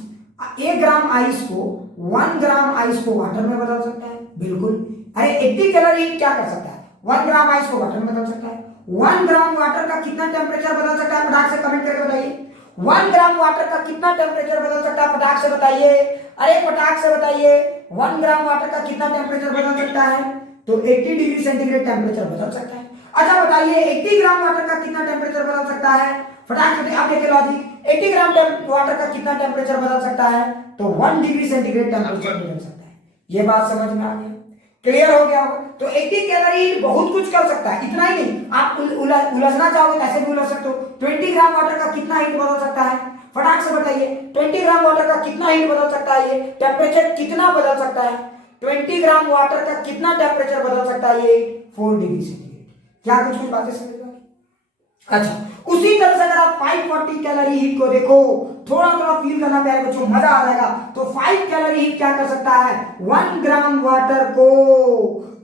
1 ग्राम आइस को 1 ग्राम आइस को वाटर में बदल सकता है। बिल्कुल, अरे 80 कैलोरी हीट क्या कर सकता है, 1 ग्राम आइस को वाटर में बदल सकता है। 1 ग्राम वाटर का कितना टेम्परेचर बदल सकता है, फटाक से कमेंट करके बताइए। 1 ग्राम वाटर का कितना टेम्परेचर बदल सकता है, फटाक से बताइए, अरे फटाक से बताइए। 1 ग्राम वाटर का कितना टेम्परेचर बदल सकता है, तो 80 डिग्री सेंटीग्रेड टेम्परेचर बदल सकता है। अच्छा बताइए 80 ग्राम वाटर का कितना टेम्परेचर बदल सकता है, फटाक से आप देखिए लॉजिक, 80 ग्राम वाटर का कितना टेम्परेचर बदल सकता है, तो 1 डिग्री सेंटीग्रेड टेम्परेचर बदल सकता है। ये बात समझ में आ गया, क्लियर हो गया होगा। तो 80 कैलोरी बहुत कुछ कर सकता है, इतना ही नहीं, आप उलझना चाहोगे ऐसे भी उलझ सकते हो। 20 ग्राम वाटर का कितना हीट बदल सकता है, फटाक से बताइए। 20 ग्राम वाटर का कितना हीट बदल सकता है, ये टेम्परेचर कितना बदल सकता है, 20 ग्राम वाटर का कितना टेम्परेचर बदल सकता है, ये 4 डिग्री सेंटीग्रेड। क्या कुछ कुछ बातें समझ में? अच्छा उसी तरह से अगर आप 540 कैलोरी हीट को देखो, थोड़ा थोड़ा फील करना प्यारे बच्चों, मजा आ जाएगा। तो 5 कैलोरी हीट क्या कर सकता है, 1 ग्राम वाटर को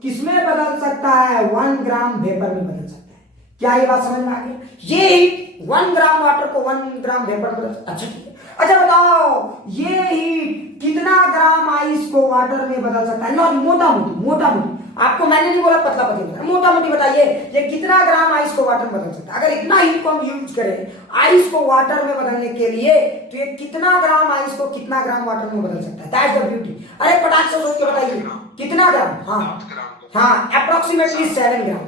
किसमें बदल सकता है, 1 ग्राम वेपर में बदल सकता है। क्या ये बात समझ में आ गई? ये हीट 1 ग्राम वाटर को 1 ग्राम वेपर में बदल, अच्छा ठीक है। अच्छा बताओ ये हीट कितना ग्राम आइस को वाटर में बदल सकता है, मोटा मोटी आपको मैंने नहीं बोला पतला पतला, मोटा मोटी बताइए ये कितना ग्राम आइस को वाटर में बदल सकता है। अगर इतना हीट को हम यूज करें आइस को वाटर में बदलने के लिए, तो ये कितना ग्राम आइस को कितना ग्राम वाटर में बदल सकता है, दैट्स द ब्यूटी। अरे फटाक से सोच के बताइए कितना ग्राम, हाँ अप्रोक्सीमेटली 7 ग्राम,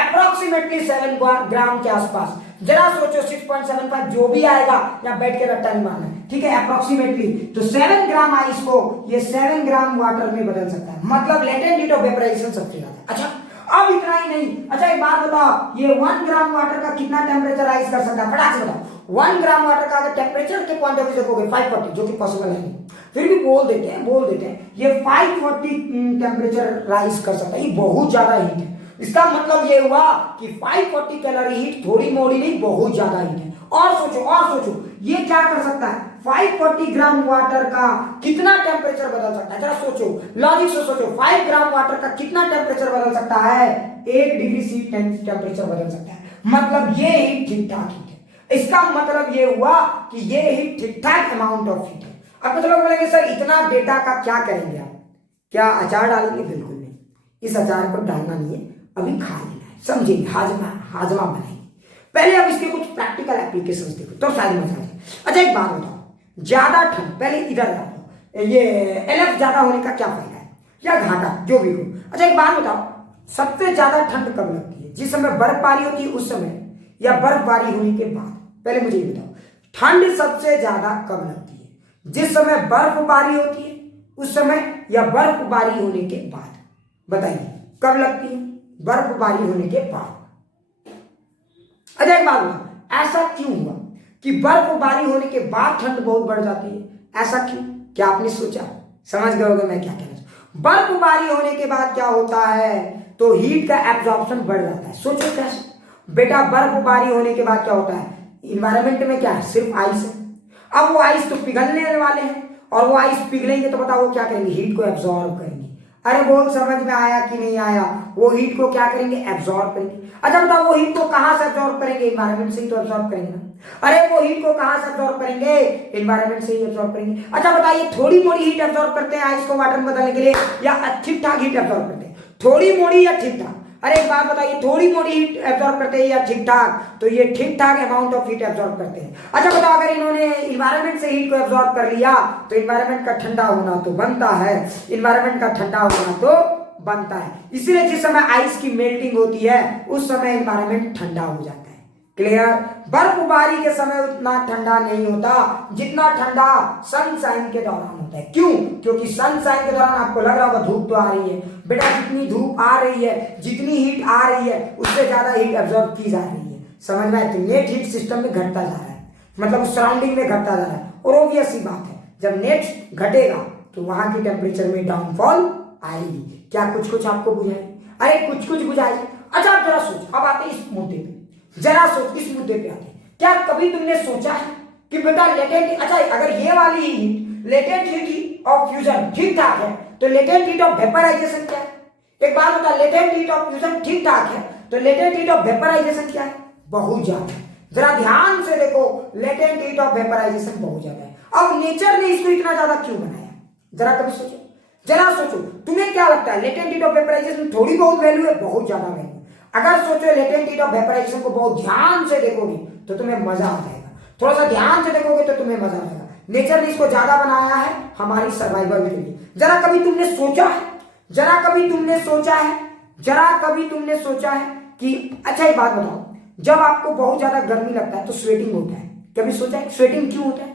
अप्रोक्सीमेटली 7 ग्राम के आसपास। जरा सोचो 6.75 जो भी आएगा, या बैठ के रट्टा नहीं मारना है, ठीक है, अप्रोक्सीमेटली। तो 7 ग्राम आइस को ये 7 ग्राम वाटर में बदल सकता है, मतलब लेटेंट हीट ऑफ वेपराइजेशन सबसे ज्यादा। अच्छा अब इतना ही नहीं, अच्छा एक बात बताओ, ये 1 ग्राम वाटर का कितना टेम्परेचर राइज कर सकता है, फटाक से बताओ। 1 ग्राम वाटर का अगर टेम्परेचर के पॉइंट ऑफ व्यू देखोगे 540, जो कि पॉसिबल है नहीं, फिर भी बोल देते हैं ये 540 टेम्परेचर राइज कर सकता है, ये बहुत ज्यादा हीट है। इसका मतलब ये हुआ कि 540 कैलोरी हीट थोड़ी मोड़ी नहीं, बहुत ज्यादा हीट है। और सोचो ये क्या कर सकता है, 540 ग्राम वाटर का कितना टेम्परेचर बदल सकता है, जरा सोचो, लॉजिक से सोचो। 5 ग्राम वाटर का कितना टेम्परेचर बदल सकता है, 1 डिग्री सी टेम्परेचर बदल सकता है, मतलब ये हीट ठीक ठाक हीट है। इसका मतलब ये हुआ कि ये हीट ठीक ठाक अमाउंट ऑफ हीट है। अब कुछ लोग बोलेंगे सर इतना डेटा का क्या करेंगे आप, क्या अचार डालेंगे? बिल्कुल नहीं, इस अचार को डालना नहीं है, अभी खा लेना है, समझेंगे, हाजमा बनाएंगे। पहले अब इसके कुछ प्रैक्टिकल एप्लीकेशंस देखो तो शायद मजा आए। अच्छा एक बात बताओ, ज्यादा ठंड, पहले इधर आओ, ये एलएफ ज्यादा होने का क्या फायदा है या घाटा, जो भी हो। अच्छा एक बात बताओ, सबसे ज्यादा ठंड कब लगती है, जिस समय बर्फबारी होती है उस समय, या बर्फबारी होने के बाद? पहले मुझे ये बताओ, ठंड सबसे ज्यादा कब लगती है, जिस समय बर्फबारी होती है उस समय, या बर्फबारी होने के बाद? बताइए कब लगती है, बर्फबारी होने के बाद। अच्छा एक बात बताओ, ऐसा क्यों हुआ कि बर्फबारी होने के बाद ठंड बहुत बढ़ जाती है, ऐसा क्यों? क्या आपने सोचा? समझ गए होगे मैं क्या कहना चाहूं। बर्फबारी होने के बाद क्या होता है, तो हीट का एब्जॉर्प्शन बढ़ जाता है। सोचो कैसे बेटा, बर्फबारी होने के बाद क्या होता है, इन्वायरमेंट में क्या है, सिर्फ आइस है। अब वो आइस तो पिघलने वाले हैं, और वो आइस पिघलेंगे तो बताओ वो क्या करेंगे, हीट को एब्जॉर्ब करेंगे। अरे बोल समझ में आया कि नहीं आया, वो हीट को क्या करेंगे, एब्जॉर्ब करेंगे। अच्छा बताओ वो हीट को कहां से एब्जॉर्ब करेंगे, इन्वायरमेंट से ही तो एब्जॉर्ब करेंगे ना। अरे वो हीट को कहां से एब्जॉर्ब करेंगे, इन्वायरमेंट से ही एब्जॉर्ब करेंगे। अच्छा बताइए थोड़ी मोड़ी हीट एब्जॉर्ब करते हैं आइस को वाटर में बदलने के लिए, या ठीक ठाक हीट एब्जॉर्ब करते हैं, थोड़ी मोड़ी या ठीक ठाक? अरे एक बात बताइए, थोड़ी मोड़ी हीट एब्जॉर्ब करते हैं या ठीक ठाक? तो ये ठीक ठाक अमाउंट ऑफ हीट एब्जॉर्ब करते हैं। अच्छा बताओ अगर इन्होंने इन्वायरमेंट से हीट को एब्जॉर्ब कर लिया तो इन्वायरमेंट का ठंडा होना तो बनता है, इन्वायरमेंट का ठंडा होना तो बनता है। इसलिए जिस समय आइस की मेल्टिंग होती है उस समय इन्वायरमेंट ठंडा हो जाता है। क्लियर? बर्फबारी के समय उतना ठंडा नहीं होता जितना ठंडा सनशाइन के दौरान होता है। क्यों? क्योंकि सनशाइन के दौरान आपको लग रहा होगा धूप तो आ रही है बेटा, जितनी धूप आ रही है, जितनी हीट आ रही है, उससे ज्यादा हीट एब्जॉर्ब की जा रही है। समझ में आए? तो नेट हीट सिस्टम में घटता जा रहा है, मतलब सराउंडिंग में घटता जा रहा है। और ऑब्वियस ही बात है, जब नेट घटेगा तो वहां की टेम्परेचर में डाउनफॉल आएगी। क्या कुछ कुछ आपको बुझाई? अरे कुछ कुछ बुझाई। अच्छा आप जरा सोच, अब आते इस मुद्दे पे, जरा सोच, इस मुद्दे पे आते क्या कभी तुमने सोचा है कि बेटा लेटेंट, अच्छा अगर ये वाली heat latent heat of fusion ठीक ठाक है तो लेटेंट हीट ऑफ वेपराइजेशन क्या है? एक बात बता, लेटेंट हीट ऑफ फ्यूजन ठीक ठाक है तो लेटेंट हीट ऑफ वेपराइजेशन क्या है? बहुत ज्यादा। जरा ध्यान से देखो, लेटेंट हीट ऑफ वेपराइजेशन बहुत ज्यादा है। अब नेचर ने इसको इतना ज्यादा क्यों बनाया? जरा कभी सोचो, जरा सोचो, तुम्हें क्या लगता है लेटेंट हीट ऑफ वेपराइजेशन थोड़ी बहुत वैल्यू है? बहुत ज्यादा वैल्यू। अगर सोचो लेटेंट हीट ऑफ वेपराइजेशन को बहुत ध्यान से देखोगे तो तुम्हें मजा आ जाएगा, थोड़ा सा ध्यान से देखोगे तो तुम्हें मजा आएगा। नेचर ने इसको ज्यादा बनाया है हमारी सर्वाइवल के लिए। जरा कभी तुमने सोचा है, जरा कभी तुमने सोचा है, जरा कभी तुमने सोचा है कि अच्छा एक बात बताओ, जब आपको बहुत ज्यादा गर्मी लगता है तो स्वेटिंग होता है, कभी सोचा है स्वेटिंग क्यों होता है?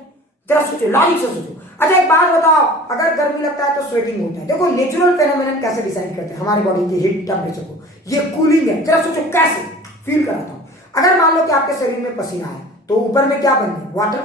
जरा सोचो, लॉजिक से सोचो। अच्छा एक बात बताओ, अगर गर्मी लगता है तो स्वेटिंग होता है। देखो नेचुरल फेनोमेनन कैसे डिसाइड करते हैं हमारे बॉडी के हीट टेम्परेचर को, ये कूलिंग है। जरा सोचो कैसे, फील कराता हूं। अगर मान लो कि आपके शरीर में पसीना है तो ऊपर में क्या बन गया? वाटर।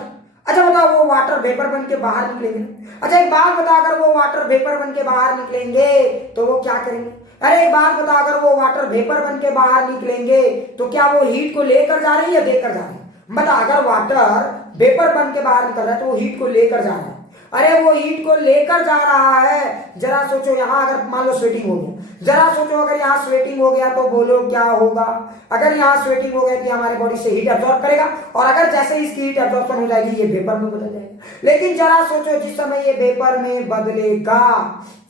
अच्छा बताओ वो वाटर वेपर बन के बाहर निकलेंगे ना? अच्छा एक बात बता, अगर वो वाटर वेपर बन के बाहर निकलेंगे तो वो क्या करेंगे? अरे एक बात बता, अगर वो वाटर वेपर बन के बाहर निकलेंगे तो क्या वो हीट को लेकर जा रहे हैं या देकर जा रहे हैं? बता, अगर वाटर वेपर बन के बाहर निकल रहा है तो वो हीट को लेकर जा रहा है। अरे वो हीट को लेकर जा रहा है। जरा सोचो, यहां अगर मान लो स्वेटिंग हो गया, जरा सोचो अगर यहाँ स्वेटिंग हो गया तो बोलो क्या होगा? अगर यहाँ स्वेटिंग हो गया तो हमारे बॉडी से हीट एब्जॉर्ब करेगा, और अगर जैसे इसकी हीट एब्जॉर्प्शन हो जाएगी ये वेपर में बदल जाएगा। लेकिन जरा सोचो जिस समय ये वेपर में बदलेगा,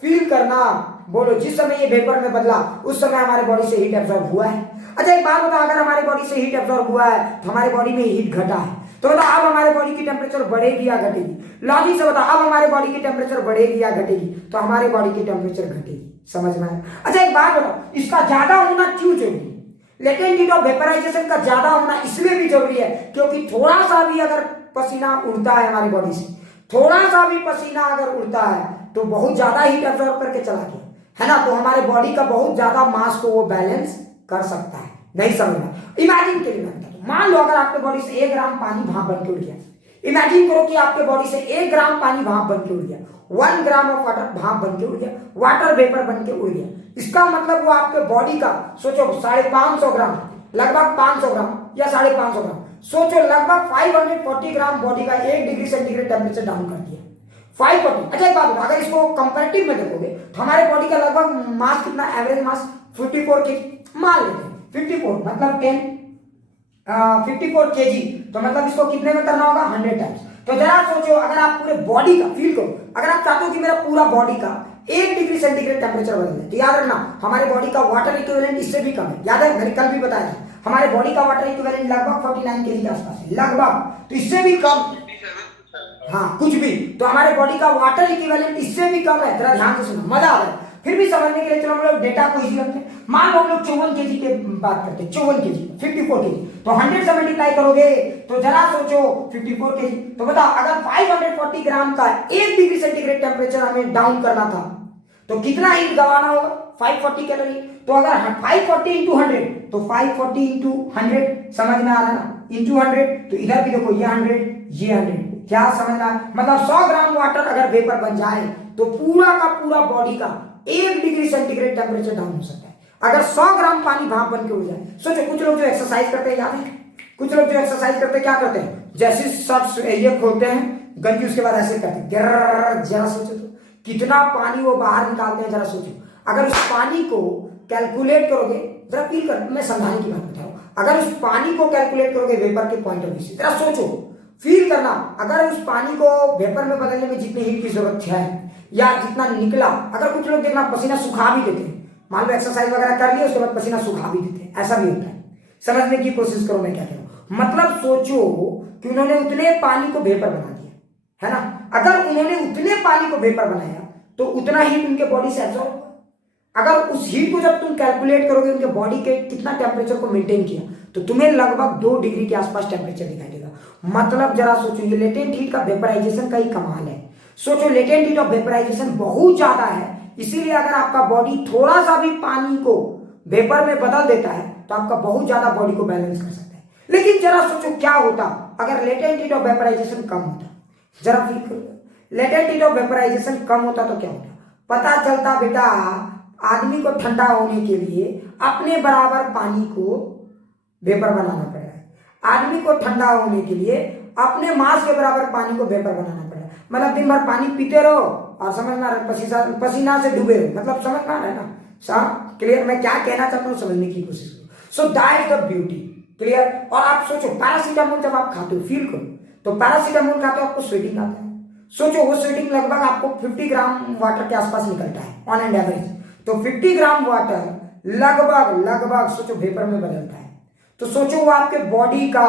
फील करना, बोलो जिस समय ये वेपर में बदला उस समय हमारे बॉडी से हीट एब्जॉर्ब हुआ है? अच्छा एक बात बता, अगर हमारे बॉडी से हीट एब्जॉर्ब हुआ है तो हमारे बॉडी में हीट घटा है, तो बता अब हमारे बॉडी की टेम्परेचर बढ़ेगी या घटेगी? लॉजिक से बता, अब हमारे बॉडी की टेम्परेचर बढ़ेगी या घटेगी? तो हमारे बॉडी की टेम्परेचर घटेगी। समझ में आया? अच्छा एक बात बताओ, इसका ज्यादा होना क्यों जरूरी? लेटेंट हीट ऑफ वेपराइजेशन का ज्यादा होना इसलिए भी जरूरी है क्योंकि थोड़ा सा भी अगर पसीना उड़ता है हमारी बॉडी से, थोड़ा सा भी पसीना अगर उड़ता है तो बहुत ज्यादा हीट एब्जॉर्ब करके चला गया है ना, तो हमारे बॉडी का बहुत ज्यादा मास को वो बैलेंस कर सकता है। नहीं समझना? इमेजिन के लिए मान लो अगर आपके बॉडी से 1 ग्राम पानी भाप बन के उड़ गया, इमेजिन करो कि आपके बॉडी से 1 ग्राम पानी भाप बन के उड़ गया, 1 ग्राम ऑफ वाटर भाप बन के उड़ गया, वाटर वेपर बन के उड़ गया। इसका मतलब वो आपके बॉडी का सोचो 550 ग्राम, लगभग 500 ग्राम या 550 ग्राम, सोचो लगभग 540 ग्राम बॉडी का 1 डिग्री सेंटीग्रेड टेम्परेचर डाउन कर दिया। 540। अच्छा एक बात बताओ, अगर इसको कंपैरेटिव में देखोगे तो हमारे बॉडी का लगभग मास कितना, एवरेज मास 54 केजी मान लेते हैं। 54 मतलब 54 केजी, तो मतलब इसको कितने में करना होगा? 100 टाइम्स। तो जरा सोचो, अगर आप पूरे बॉडी का फील करो, अगर आप चाहते हो कि मेरा पूरा बॉडी का 1 डिग्री सेंटीग्रेड टेम्परेचर बदल जाए, तो याद रखना हमारे बॉडी का वाटर इक्विवेलेंट इससे भी कम है। याद है मैंने कल भी बताया था, हमारे बॉडी का वाटर इक्विवेलेंट लगभग 49 केजी के आसपास है, लगभग, तो इससे भी कम। हाँ कुछ भी, तो हमारे बॉडी का वाटर इक्विवेलेंट इससे भी कम है। जरा ध्यान से सुनो, मजा आ रहा है। फिर भी समझने के लिए चलो हम लोग डेटा को इजी रखते हैं। मान लो हम लोग 54 केजी की बात करते हैं, 54 केजी 54 केजी, तो 100 से मल्टीप्लाई करोगे तो जरा सोचो 54 केजी, तो बताओ अगर 540 ग्राम का 1 डिग्री सेंटीग्रेड टेम्परेचर हमें डाउन करना था तो कितना हीट गवाना होगा? 540 कैलोरी। तो अगर 540 इंटू 100 तो 540 इंटू 100, समझ में आ रहा है ना, इंटू 100, तो इधर भी देखो ये 100 ये 100, क्या समझ में आया? मतलब 100 ग्राम वाटर अगर वेपर बन जाए तो पूरा का पूरा बॉडी का 1 डिग्री सेंटीग्रेड टेम्परेचर डाउन हो सकता है अगर 100 ग्राम पानी भाप बन के उड़ जाए। सोचो कुछ लोग जो एक्सरसाइज करते हैं, याद है कुछ लोग जो एक्सरसाइज करते हैं क्या करते हैं, जैसे शर्ट्स ये खोलते हैं गंजी, उसके बाद ऐसे करते हैं, जरा सोचो तो कितना पानी वो बाहर निकालते हैं। जरा सोचो, अगर उस पानी को कैलकुलेट करोगे, जरा फील कर, मैं समझाने की बात बता रहा हूं, अगर उस पानी को कैलकुलेट करोगे वेपर के पॉइंट ऑफ व्यू से, जरा सोचो फील करना, अगर उस पानी को वेपर में बदलने में जितनी हीट की जरूरत है या जितना निकला, अगर कुछ लोग देखना पसीना सुखा भी देते हैं, मान लो एक्सरसाइज वगैरह कर लिया उसके बाद पसीना सुखा भी देते हैं, ऐसा भी होता है। समझने की कोशिश करो मैं क्या कह रहा हूं। मतलब सोचो कि उन्होंने उतने पानी को वेपर बना दिया है ना, अगर उन्होंने उतने पानी को वेपर बनाया तो उतना हीट उनके बॉडी से एब्जॉर्ब, अगर उस हीट को जब तुम कैलकुलेट करोगे उनके बॉडी के कितना टेम्परेचर को मेंटेन किया तो तुम्हें लगभग 2 डिग्री के आसपास टेम्परेचर दिखाई देगा। मतलब जरा सोचो, ये लेटेंट हीट का वेपराइजेशन का ही कमाल है। सोचो लेटेंट हीट ऑफ वेपराइजेशन बहुत ज्यादा है, इसीलिए अगर आपका बॉडी थोड़ा सा भी पानी को वेपर में बदल देता है तो आपका बहुत ज्यादा बॉडी को बैलेंस कर सकता है। लेकिन जरा सोचो क्या होता अगर लेटेंट हीट ऑफ वेपराइजेशन कम होता, जरा फील करो, लेटेंट हीट ऑफ वेपराइजेशन कम होता तो क्या होता? पता चलता बेटा आदमी को ठंडा होने के लिए अपने बराबर पानी को वेपर बनाना पड़ रहा है। आदमी को ठंडा होने के लिए अपने मास के बराबर पानी को वेपर बनाना पड़ा। मतलब दिन भर पानी पीते रहो और समझ में आ रहा है, पसीना से डूबे रहो, मतलब समझ में आ रहा है ना। सब क्लियर? मैं क्या कहना चाहता हूँ समझने की कोशिश करो। So that is the beauty. Clear? और आप सोचो पैरासीटामोल जब आप खाते हो, फील करो, तो पैरासीटामोल खाते हो आपको स्वेटिंग आता है। सोचो वो स्वेटिंग लगभग आपको 50 ग्राम वाटर के आसपास निकलता है ऑन एंड एवरेज। तो 50 ग्राम वाटर लगभग सोचो वेपर में बदलता है। तो सोचो वो आपके बॉडी का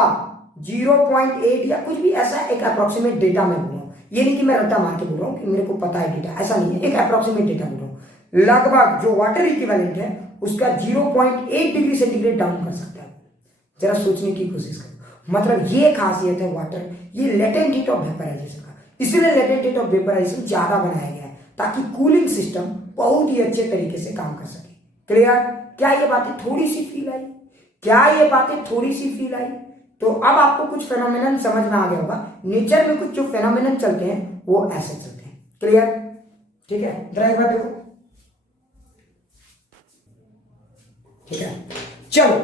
0.8 या कुछ भी ऐसा एक अप्रोक्सीमेट डेटा मैं बोल रहा हूँ, ये नहीं कि मैं रट्टा मार के बोल रहा हूँ कि मेरे को पता है डेटा, ऐसा नहीं है, एक अप्रोक्सीमेट डेटा बोल रहा हूँ। लगभग जो वाटर इक्विवेलेंट है उसका 0.8 डिग्री सेंटीग्रेड डाउन कर सकता है। जरा सोचने की कोशिश करो। मतलब ये खासियत है वाटर, ये लेटेंट हीट ऑफ वेपराइजेशन का, इसलिए लेटेंट हीट ऑफ वेपराइजेशन ज्यादा बनाया गया है ताकि कूलिंग सिस्टम बहुत ही अच्छे तरीके से काम कर सके। क्लियर? क्या ये बातें थोड़ी सी फील आई? क्या ये बातें थोड़ी सी फील आई? तो अब आपको कुछ फेनोमेनन समझ में आ गया होगा। नेचर में कुछ जो फेनोमेनन चलते हैं वो ऐसे चलते हैं। क्लियर? ठीक है, जरा एक बार देखो। ठीक है, चलो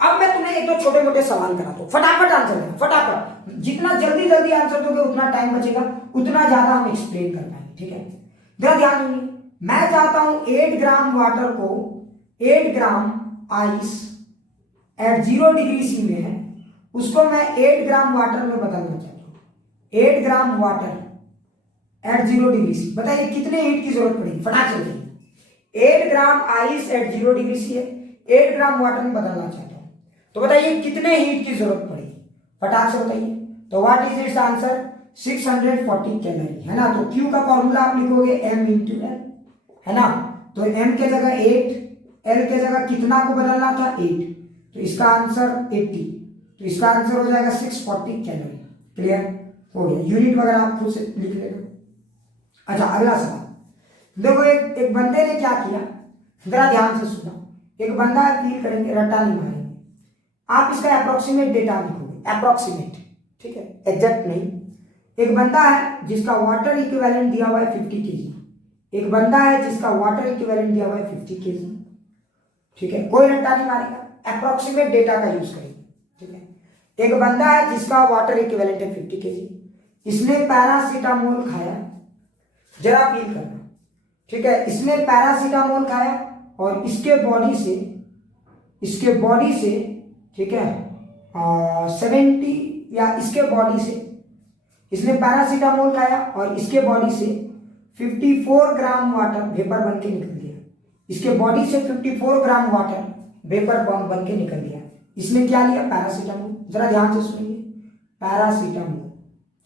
अब मैं तुम्हें एक दो छोटे मोटे सवाल कराता हूं, फटाफट आंसर देना, फटाफट। जितना जल्दी जल्दी आंसर दोगे उतना टाइम बचेगा, उतना ज्यादा हम एक्सप्लेन कर पाएंगे। ठीक है, जरा ध्यान दीजिए। मैं चाहता हूं 8 ग्राम वाटर को 8 gram ice at 0 degree C में है, उसको मैं 8 ग्राम वाटर में बदलना चाहता हूं। 8 gram water at 0 degree C, बताइए कितने हीट की जरूरत पड़ेगी? फटाक से बताइए। 8 gram ice at 0 degree C है, 8 ग्राम वाटर में बदलना चाहता हूं, तो बताइए कितने हीट की जरूरत पड़ेगी? फटाक से बताइए। तो what is it's answer? 640 calorie, है ना। तो Q का फॉर्मूला आप लिखोगे M इंटू L, है ना। तो M के जगह 8, L के जगह कितना को बदलना था? 8, तो इसका आंसर 80, तो इसका आंसर हो जाएगा 640 कैलोरी। क्लियर हो गया? यूनिट वगैरह आप खुद से लिख लेना। अच्छा, अगला सवाल देखो। एक बंदे ने क्या किया, जरा ध्यान से सुनो। एक बंदा फील करेंगे, रट्टा नहीं मारेंगे, आप इसका अप्रोक्सीमेट डेटा लिखोगे, अप्रोक्सीमेट, ठीक है, एग्जैक्ट नहीं। एक बंदा है जिसका वाटर इक्विवेलेंट दिया हुआ है 50 केजी, एक बंदा है जिसका वाटर इक्विवेलेंट दिया हुआ है 50 केजी, ठीक है, कोई रट्टा नहीं मारेगा, अप्रोक्सीमेट डेटा का यूज करेंगे। ठीक है, एक बंदा है जिसका वाटर इक्विवेलेंट है 50 केजी, इसने पैरासीटामोल खाया, जरा फील करना, ठीक है, इसने पैरासीटामोल खाया और इसके बॉडी से ठीक है 70 या इसके बॉडी से, इसने पैरासीटामोल खाया और इसके बॉडी से 54 ग्राम वाटर वेपर बन के निकल गया, इसके बॉडी से 54 ग्राम वाटर वेपर बन के निकल गया। इसने क्या लिया? पैरासीटामोल। जरा ध्यान से सुनिए, पैरासीटामोल,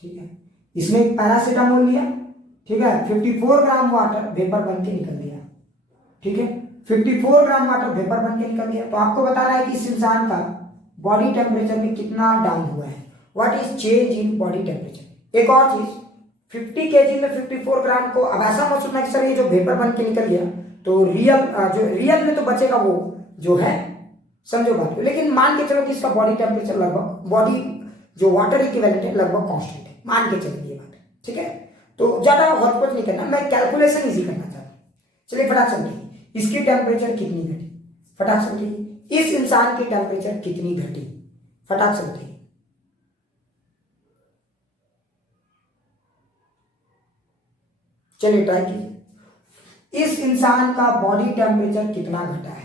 ठीक है, इसने पैरासीटामोल लिया, ठीक है, 54 ग्राम वाटर वेपर बन के निकल गया, ठीक है, 54 ग्राम वाटर वेपर बन के निकल गया। तो आपको बताना है कि इस इंसान का बॉडी टेम्परेचर में कितना डाउन हुआ है, what is change in body temperature. एक और चीज, 50 केजी में 54 ग्राम को, अब ऐसा मत सोचना कि सर ये जो वेपर बन के निकल गया तो रियल में तो बचेगा वो जो है, समझो बात को, लेकिन मान के चलो कि इसका बॉडी टेम्परेचर लगभग, बॉडी जो वाटर इक्विवेलेंट है लगभग कांस्टेंट है, मान के चलिए ये बात, ठीक है। तो ज्यादा हॉटपॉट नहीं करना, मैं कैलकुलेशन इजी करना चाहता हूँ। चलिए फटाक से बताइए इसकी टेम्परेचर कितनी घटी, फटाक से बताइए इस इंसान की टेम्परेचर कितनी घटी, फटाक से बताइए। चलिए ट्राई कीजिए, इस इंसान का बॉडी टेम्परेचर कितना घटा है?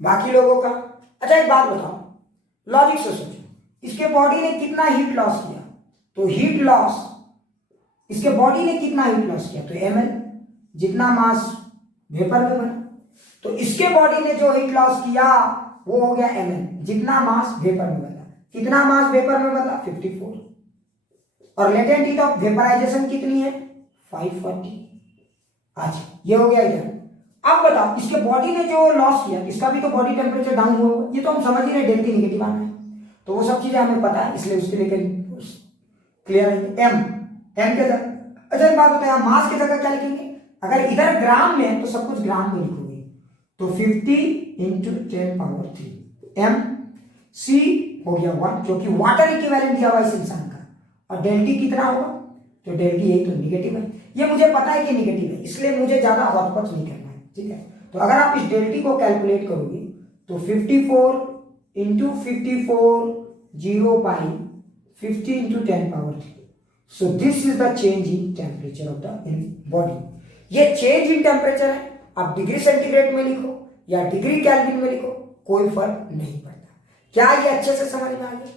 बाकी लोगों का? अच्छा एक बात बताओ, लॉजिक से सोचो, इसके बॉडी ने कितना हीट लॉस किया? तो हीट लॉस, इसके बॉडी ने कितना हीट लॉस किया? तो ml, जितना मास वेपर में बना, तो इसके बॉडी ने जो हीट लॉस किया वो हो गया ml, जितना मास वेपर में बना। कितना मास वेपर में बना? 54। और लेटेंट हीट ऑफ वेपराइजेशन कितनी है? 540। अच्छा ये हो गया इधर। अब बताओ इसके बॉडी ने जो लॉस किया, इसका भी तो बॉडी टेम्परेचर डाउन हुआ, ये तो हम समझ ही रहे डेल्टी नेगेटिव आना है, तो वो सब चीजें हमें पता है, इसलिए उसके लिए क्लियर है। एम के जगह, अच्छा एक बात बताया, मास की जगह क्या लिखेंगे? अगर इधर ग्राम में तो सब कुछ ग्राम में लिखोगे, तो 50 इंटू 10 पावर 3 एम सी हो गया 1, जो कि वाटर इक्विवेलेंट दिया हुआ इस इंसान का। और डेल्टी कितना होगा? तो डेल्टी यही तो निगेटिव है, ये मुझे पता है कि निगेटिव है, इसलिए मुझे ज्यादा हॉटपॉट नहीं करना है, ठीक है। तो अगर आप इस डेल्टी को कैलकुलेट करोगे तो 54 into 54 0.50 into 10⁻3। So this is the change in temperature of the body. ये चेंज इन टेम्परेचर है, आप डिग्री सेंटीग्रेड में लिखो या डिग्री केल्विन में लिखो, कोई फर्क नहीं पड़ता। क्या ये अच्छे से समझ में आ गया?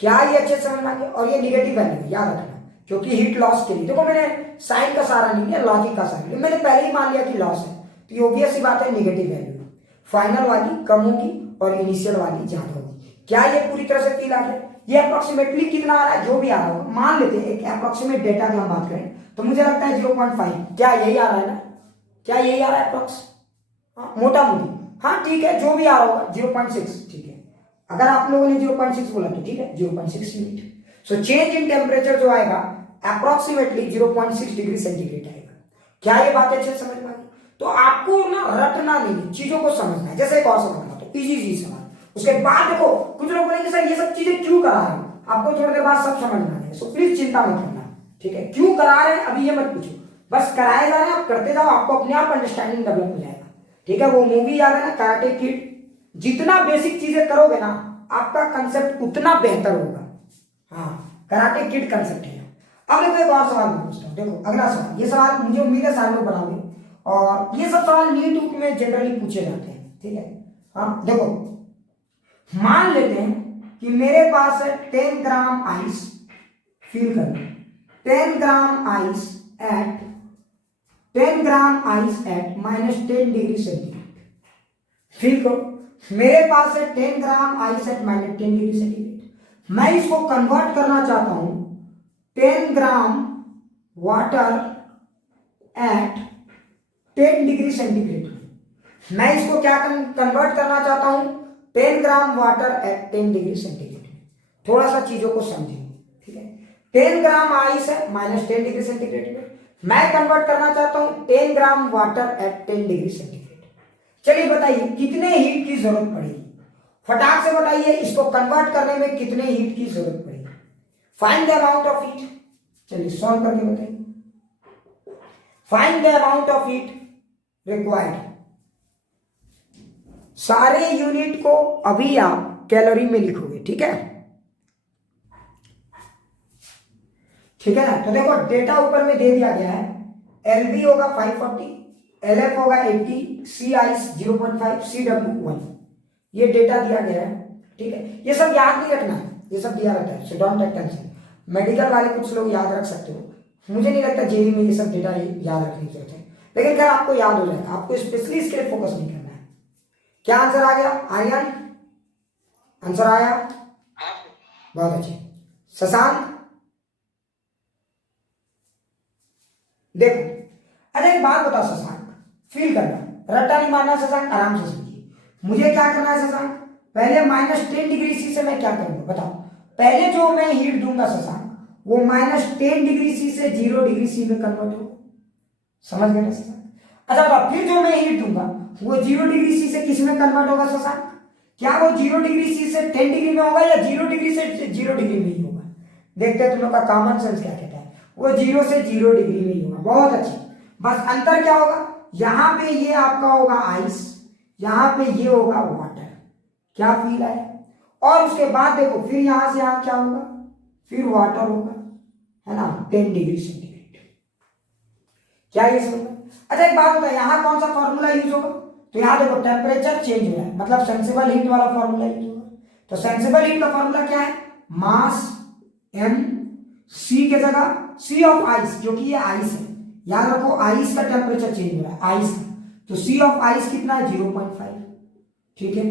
क्या ये अच्छे से समझ में आ गया? और ये निगेटिव वैल्यू है, याद रखना, क्योंकि हीट लॉस के लिए देखो मैंने साइन का सहारा नहीं लिया, लॉजिक का सहारा लिया। मैंने पहले ही मान लिया कि लॉस है, तो ये ऑब्वियस सी बात है निगेटिव वैल्यू। फाइनल वाली कम होगी और इनिशियल वाली ज्यादा होगी। क्या ये पूरी तरह से फील आ गया? ये अप्रोक्सीमेटली कितना आ रहा है, जो भी आ रहा होगा, मान लेते हैं एक अप्रोक्सीमेट डेटा की हम बात करें तो मुझे लगता है 0.5। क्या यही आ रहा है ना? क्या यही आ रहा है अप्रोक्स? मोटा मोटी, हाँ ठीक है, जो भी आ रहा होगा 0.6, ठीक है। अगर आप लोगों ने 0.6 बोला तो ठीक है, 0.6 unit. So change in temperature जो आएगा अप्रोक्सीमेटली 0.6 डिग्री सेंटीग्रेड आएगा। क्या ये बात अच्छे समझ में आ गई? तो आपको ना रटना नहीं, चीजों को समझना है। जैसे एक और सवाल बताता हूं, इजी सवाल, उसके बाद देखो कुछ लोग बोलेंगे सर ये सब चीजें क्यों करा रहे हैं, आपको थोड़ी देर बाद सब समझ में आ जाएगा। सो प्लीज चिंता मत करना, ठीक है। क्यों करा रहे हैं अभी ये मत पूछो, बस कराए जा रहे हैं, आप करते जाओ, आपको अपने आप अंडरस्टैंडिंग डेवलप हो जाएगा, ठीक है। वो मूवी याद है ना, कराटे किड? जितना बेसिक चीजें करोगे ना आपका कंसेप्ट उतना बेहतर होगा। हाँ, कराटे किड कंसेप्ट है। अब देखो एक और सवाल मैं पूछता हूँ, देखो अगला सवाल, ये सवाल मुझे उम्मीद है सारे लोग बनाओगे और ये सब सवाल नीट ऊट में जनरली पूछे जाते हैं, ठीक है। हाँ देखो, मान लेते हैं कि मेरे पास है 10 ग्राम आइस, फील करना, 10 gram ice at -10 degree centigrade. Feel करो, मेरे पास है 10 gram ice at -10 degree centigrade. मैं इसको कन्वर्ट करना चाहता हूं 10 ग्राम वाटर एट 10 डिग्री सेंटीग्रेड। मैं इसको क्या कन्वर्ट करना चाहता हूं 10 ग्राम वाटर एट 10 डिग्री सेंटीग्रेड। थोड़ा सा चीजों को समझेंगे, ठीक है। 10 ग्राम आइस है -10 डिग्री सेंटीग्रेड में, मैं कन्वर्ट करना चाहता हूं 10 ग्राम वाटर एट 10 डिग्री सेंटीग्रेड। चलिए बताइए कितने हीट की जरूरत पड़ेगी, फटाक से बताइए, इसको कन्वर्ट करने में कितने हीट की जरूरत पड़ेगी। Find the amount of heat. चलिए सॉल्व करके बताइए, find the amount of heat required. सारे यूनिट को अभी आप कैलोरी में लिखोगे, ठीक है, ठीक है ना। तो देखो डेटा ऊपर में दे दिया गया है, एलबी होगा 540, एलएफ होगा 80, सी आइस 0.5, सी डब्ल्यू 1। ये डेटा दिया गया है, ठीक है। ये सब याद नहीं रखना है, ये सब दिया रहता है, so don't take tension. Medical वाले कुछ लोग याद रख सकते हो, मुझे नहीं लगता जेई में ये सब डेटा याद रखने की जरूरत है, लेकिन खैर आपको याद हो जाएगा, आपको स्पेशली इसके लिए फोकस नहीं करना है। क्या आंसर आ गया आर्यन? आंसर आया? बहुत अच्छे। शशांक देखो, अरे एक बात बताओ शशांक, फील करना, रट्टा नहीं मारना शशांक, आराम से समझिए। मुझे क्या करना है शशांक, पहले -10 डिग्री सी से मैं क्या करूंगा बताओ। पहले जो मैं हीट दूंगा शशांक वो -10 डिग्री सी से 0 डिग्री सी में कन्वर्ट होगा, समझ गए ना शशांक? अच्छा बताओ, फिर जो मैं हीट दूंगा वो 0 डिग्री सी से किस में कन्वर्ट होगा शशांक? क्या वो 0 डिग्री सी से 10 डिग्री में होगा या 0 डिग्री से 0 डिग्री में ही होगा? देखते हैं तुम लोग का कॉमन सेंस क्या कहता है। वो 0 से 0 डिग्री में ही होगा, बहुत अच्छी। बस अंतर क्या होगा, यहां पे ये आपका होगा आइस, यहां पे ये होगा वाटर। क्या फील आया? और उसके बाद देखो फिर यहां से यहां क्या होगा, फिर वाटर होगा, है ना, 10 डिग्री सेंटीग्रेड। क्या ये समझ में? अच्छा एक बात बताओ, यहां कौन सा फॉर्मूला यूज होगा? तो यहां देखो टेम्परेचर चेंज हो रहा है, मतलब सेंसिबल हीट वाला फॉर्मूला यूज होगा। तो सेंसिबल हीट का फॉर्मूला क्या है, मास m, सी के जगह सी ऑफ आइस, क्योंकि ये आइस है, याद रखो आइस का टेम्परेचर चेंज हो रहा है, आइस का, तो सी ऑफ आइस कितना है 0.5, ठीक है।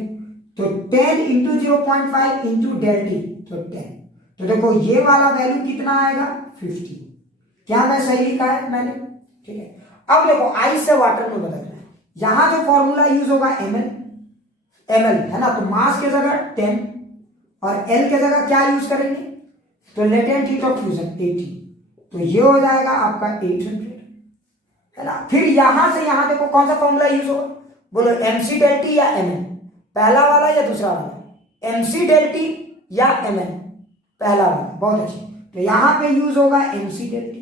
तो 10 इंटू 0.5 इंटू डेल्टी, तो 10। तो देखो ये वाला वैल्यू कितना आएगा 50। क्या मैं सही लिखा है मैंने? ठीक है। अब देखो आइस से वाटर में बदल रहा है, यहां जो फॉर्मूला यूज होगा ml है ना, तो मास के जगह 10 और L के जगह क्या यूज करेंगे, तो लेटेंट हीट ऑफ फ्यूजन 80, तो ये हो जाएगा आपका 800, है ना। फिर यहां से यहां देखो कौन सा फॉर्मूला यूज होगा, बोलो mc डेल्टी या ml, पहला वाला या दूसरा वाला, mc डेल्टी या ml, पहला वाला, बहुत अच्छी। तो यहां पे यूज होगा mc डेल्टी,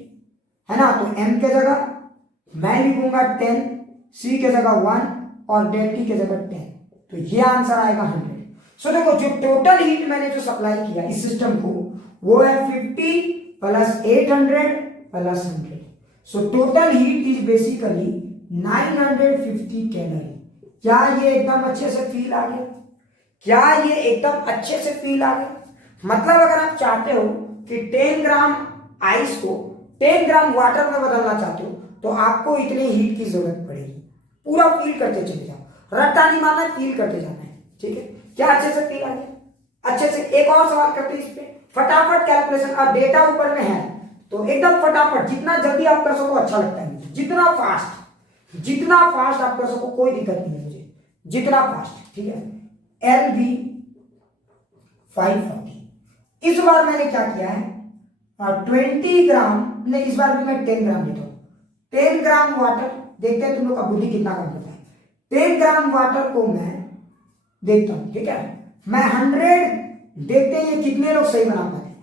है ना, तो m के जगह मैं लिखूंगा 10, सी के जगह 1 और डेल टी के जगह 10, तो ये आंसर आएगा 100। सो देखो जो टोटल हीट मैंने जो सप्लाई किया इस सिस्टम को वो है 50 plus 800 plus 100। So total heat is basically 950 calorie. क्या ये एकदम अच्छे से फील आ गया? क्या ये एकदम अच्छे से फील आ गया? मतलब अगर आप चाहते हो कि 10 ग्राम आइस को 10 ग्राम वाटर में बदलना चाहते हो तो आपको इतने हीट की जरूरत पड़ेगी। पूरा फील करते चले जाओ, रट्टा नहीं मारना, फील करते जाना है, ठीक है? क्या अच्छे से फील आ गया? अच्छे से एक और सवाल करते हैं इस पे, फटाफट कैलकुलेशन। और डेटा ऊपर में है तो एकदम फटाफट, जितना जल्दी आप कर सको अच्छा लगता है मुझे, जितना फास्ट आप कर सको कोई दिक्कत नहीं है मुझे, जितना फास्ट, ठीक है? LV 540। इस बार मैंने क्या किया है, 20 ग्राम नहीं, इस बार भी मैं 10 ग्राम लेता हूं। 10 ग्राम वाटर, देखते हैं तुम लोग का बुद्धि कितना काम करता है। 10 ग्राम वाटर को मैं देखता हूं, ठीक है? मैं 100, देखते हैं ये कितने लोग सही बना पाते हैं।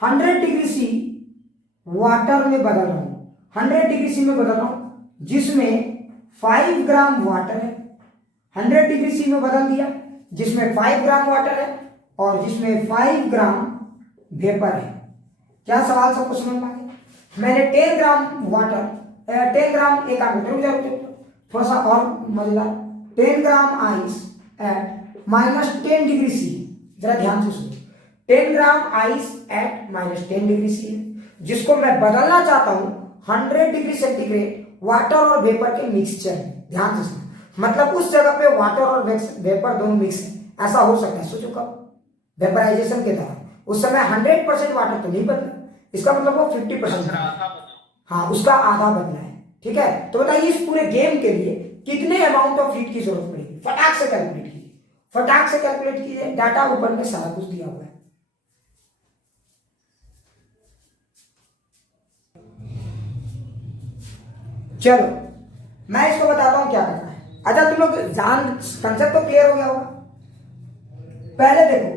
100 डिग्री सी वाटर में बदल रहा हूं, 100 डिग्री सी में बदल रहा हूं, जिसमें 5 ग्राम वाटर है। 100 डिग्री सी में बदल दिया, जिसमें 5 ग्राम वाटर है और जिसमें 5 ग्राम वेपर है। क्या सवाल सबको समझ में आ गया? मैंने 10 ग्राम वाटर, 10 ग्राम, एक आगे रुक जाओ थोड़ा सा और मजेदार, 10 gram ice at -10 degree C. जरा ध्यान से सुनो, 10 gram ice at -10 degree C है, जिसको मैं बदलना चाहता हूं 100 डिग्री सेंटीग्रेड वाटर और वेपर के मिक्सचर में। ध्यान से सुनो, मतलब उस जगह पे वाटर और वेपर दोनों मिक्स है, ऐसा हो सकता है। सोचो कब? वेपराइजेशन के दौरान। उस समय 100% वाटर तो नहीं बदला, इसका मतलब वो 50%, हाँ उसका आधा बदला है, ठीक है? तो बताइए इस पूरे गेम के लिए कितने अमाउंट ऑफ हीट की जरूरत पड़ेगी? फटाक से कैलकुलेट कीजिए, फटाक से कैलकुलेट कीजिए, डाटा ऊपर में सारा कुछ दिया हुआ है। चलो मैं इसको बताता हूं क्या करना है। अच्छा तुम लोग जान, कंसेप्ट तो क्लियर हो गया होगा। पहले देखो,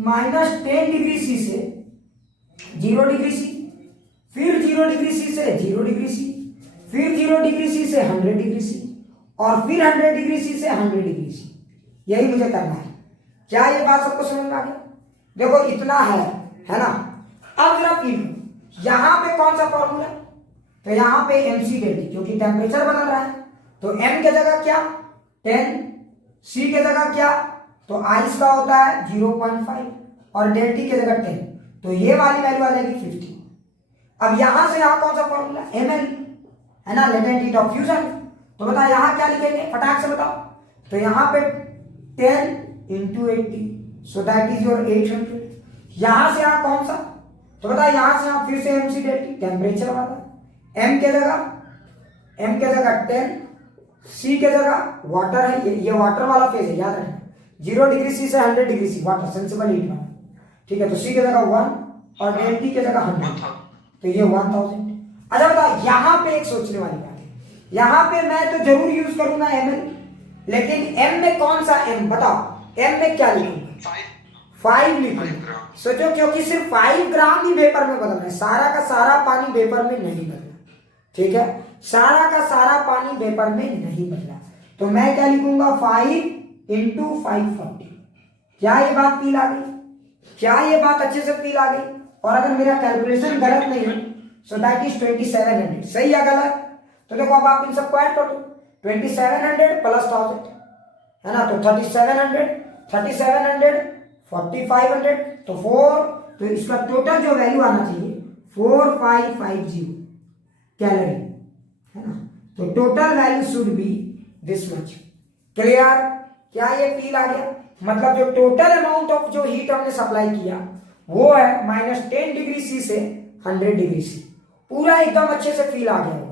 -10 डिग्री सी से 0 डिग्री सी, फिर 0 डिग्री सी से 0 डिग्री सी, फिर 0 डिग्री सी से 100 डिग्री सी, और फिर 100 डिग्री सी से 100 डिग्री सी। यही मुझे करना है। क्या ये बात सबको समझ में आ गया? देखो इतना है ना? अब जरा फील, यहां पे कौन सा फॉर्मूला? तो यहां पे mc डेल्टी, क्योंकि टेम्परेचर बदल रहा है तो m के जगह क्या 10, c के जगह क्या, तो आइस का होता है 0.5 और डेल्टी के जगह 10, तो ये वाली वैल्यू आ जाएगी 50। अब यहां से यहां कौन सा फॉर्मूला? ml है ना, लेटेंट हीट ऑफ फ्यूजन। तो बताओ यहां क्या लिखेंगे, फटाक से बताओ। तो यहां पे 10 × 80, सो दैट इज योर 800। यहां से यहां कौन सा? तो बताओ यहां से यहां फिर से mc डेल्टी, टेम्परेचर वाला। m के जगह 10, c के जगह वाटर है, ये वाटर वाला फेज है, याद रखना। 0 डिग्री सी से 100 degree C water, sensible heat वाला, ठीक है? तो c के जगह 1 और डेल्टी के जगह 100, तो ये 1000। अच्छा बताओ यहां पे एक सोचने वाली बात है, यहां पे मैं तो जरूर यूज करूंगा ml, लेकिन m में कौन सा m? बताओ m में क्या लिखूंगा? 5 लिखूंगा। सोचो, क्योंकि सिर्फ 5 ग्राम ही वेपर में बदलना है, सारा का सारा पानी वेपर में नहीं बदलना, ठीक है? सारा का सारा पानी वेपर में नहीं बदला, तो मैं क्या लिखूंगा? 5 × 540। क्या ये बात फील आ गई? क्या ये बात अच्छे से फील आ गई? और अगर मेरा कैलकुलेशन गलत नहीं है, सो दैट इज 2700। सही या गलत? तो देखो अब आप इन सबको ऐड कर दो, 2700 प्लस 1000 है ना, तो 3700, 4500 तो 4, तो इसका टोटल जो वैल्यू आना चाहिए 4550 कैलोरी, है ना? तो total value should be this much. Clear? क्या ये फील आ गया? मतलब जो टोटल अमाउंट ऑफ जो हीट हमने सप्लाई किया वो है -10 डिग्री सी से 100 डिग्री सी। पूरा एकदम अच्छे से फील आ गया होगा।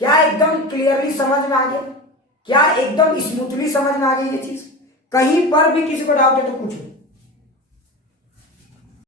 क्या एकदम क्लियरली समझ में आ गया? क्या एकदम स्मूथली समझ में आ गई ये चीज? कहीं पर भी किसी को डाउट है तो पूछो।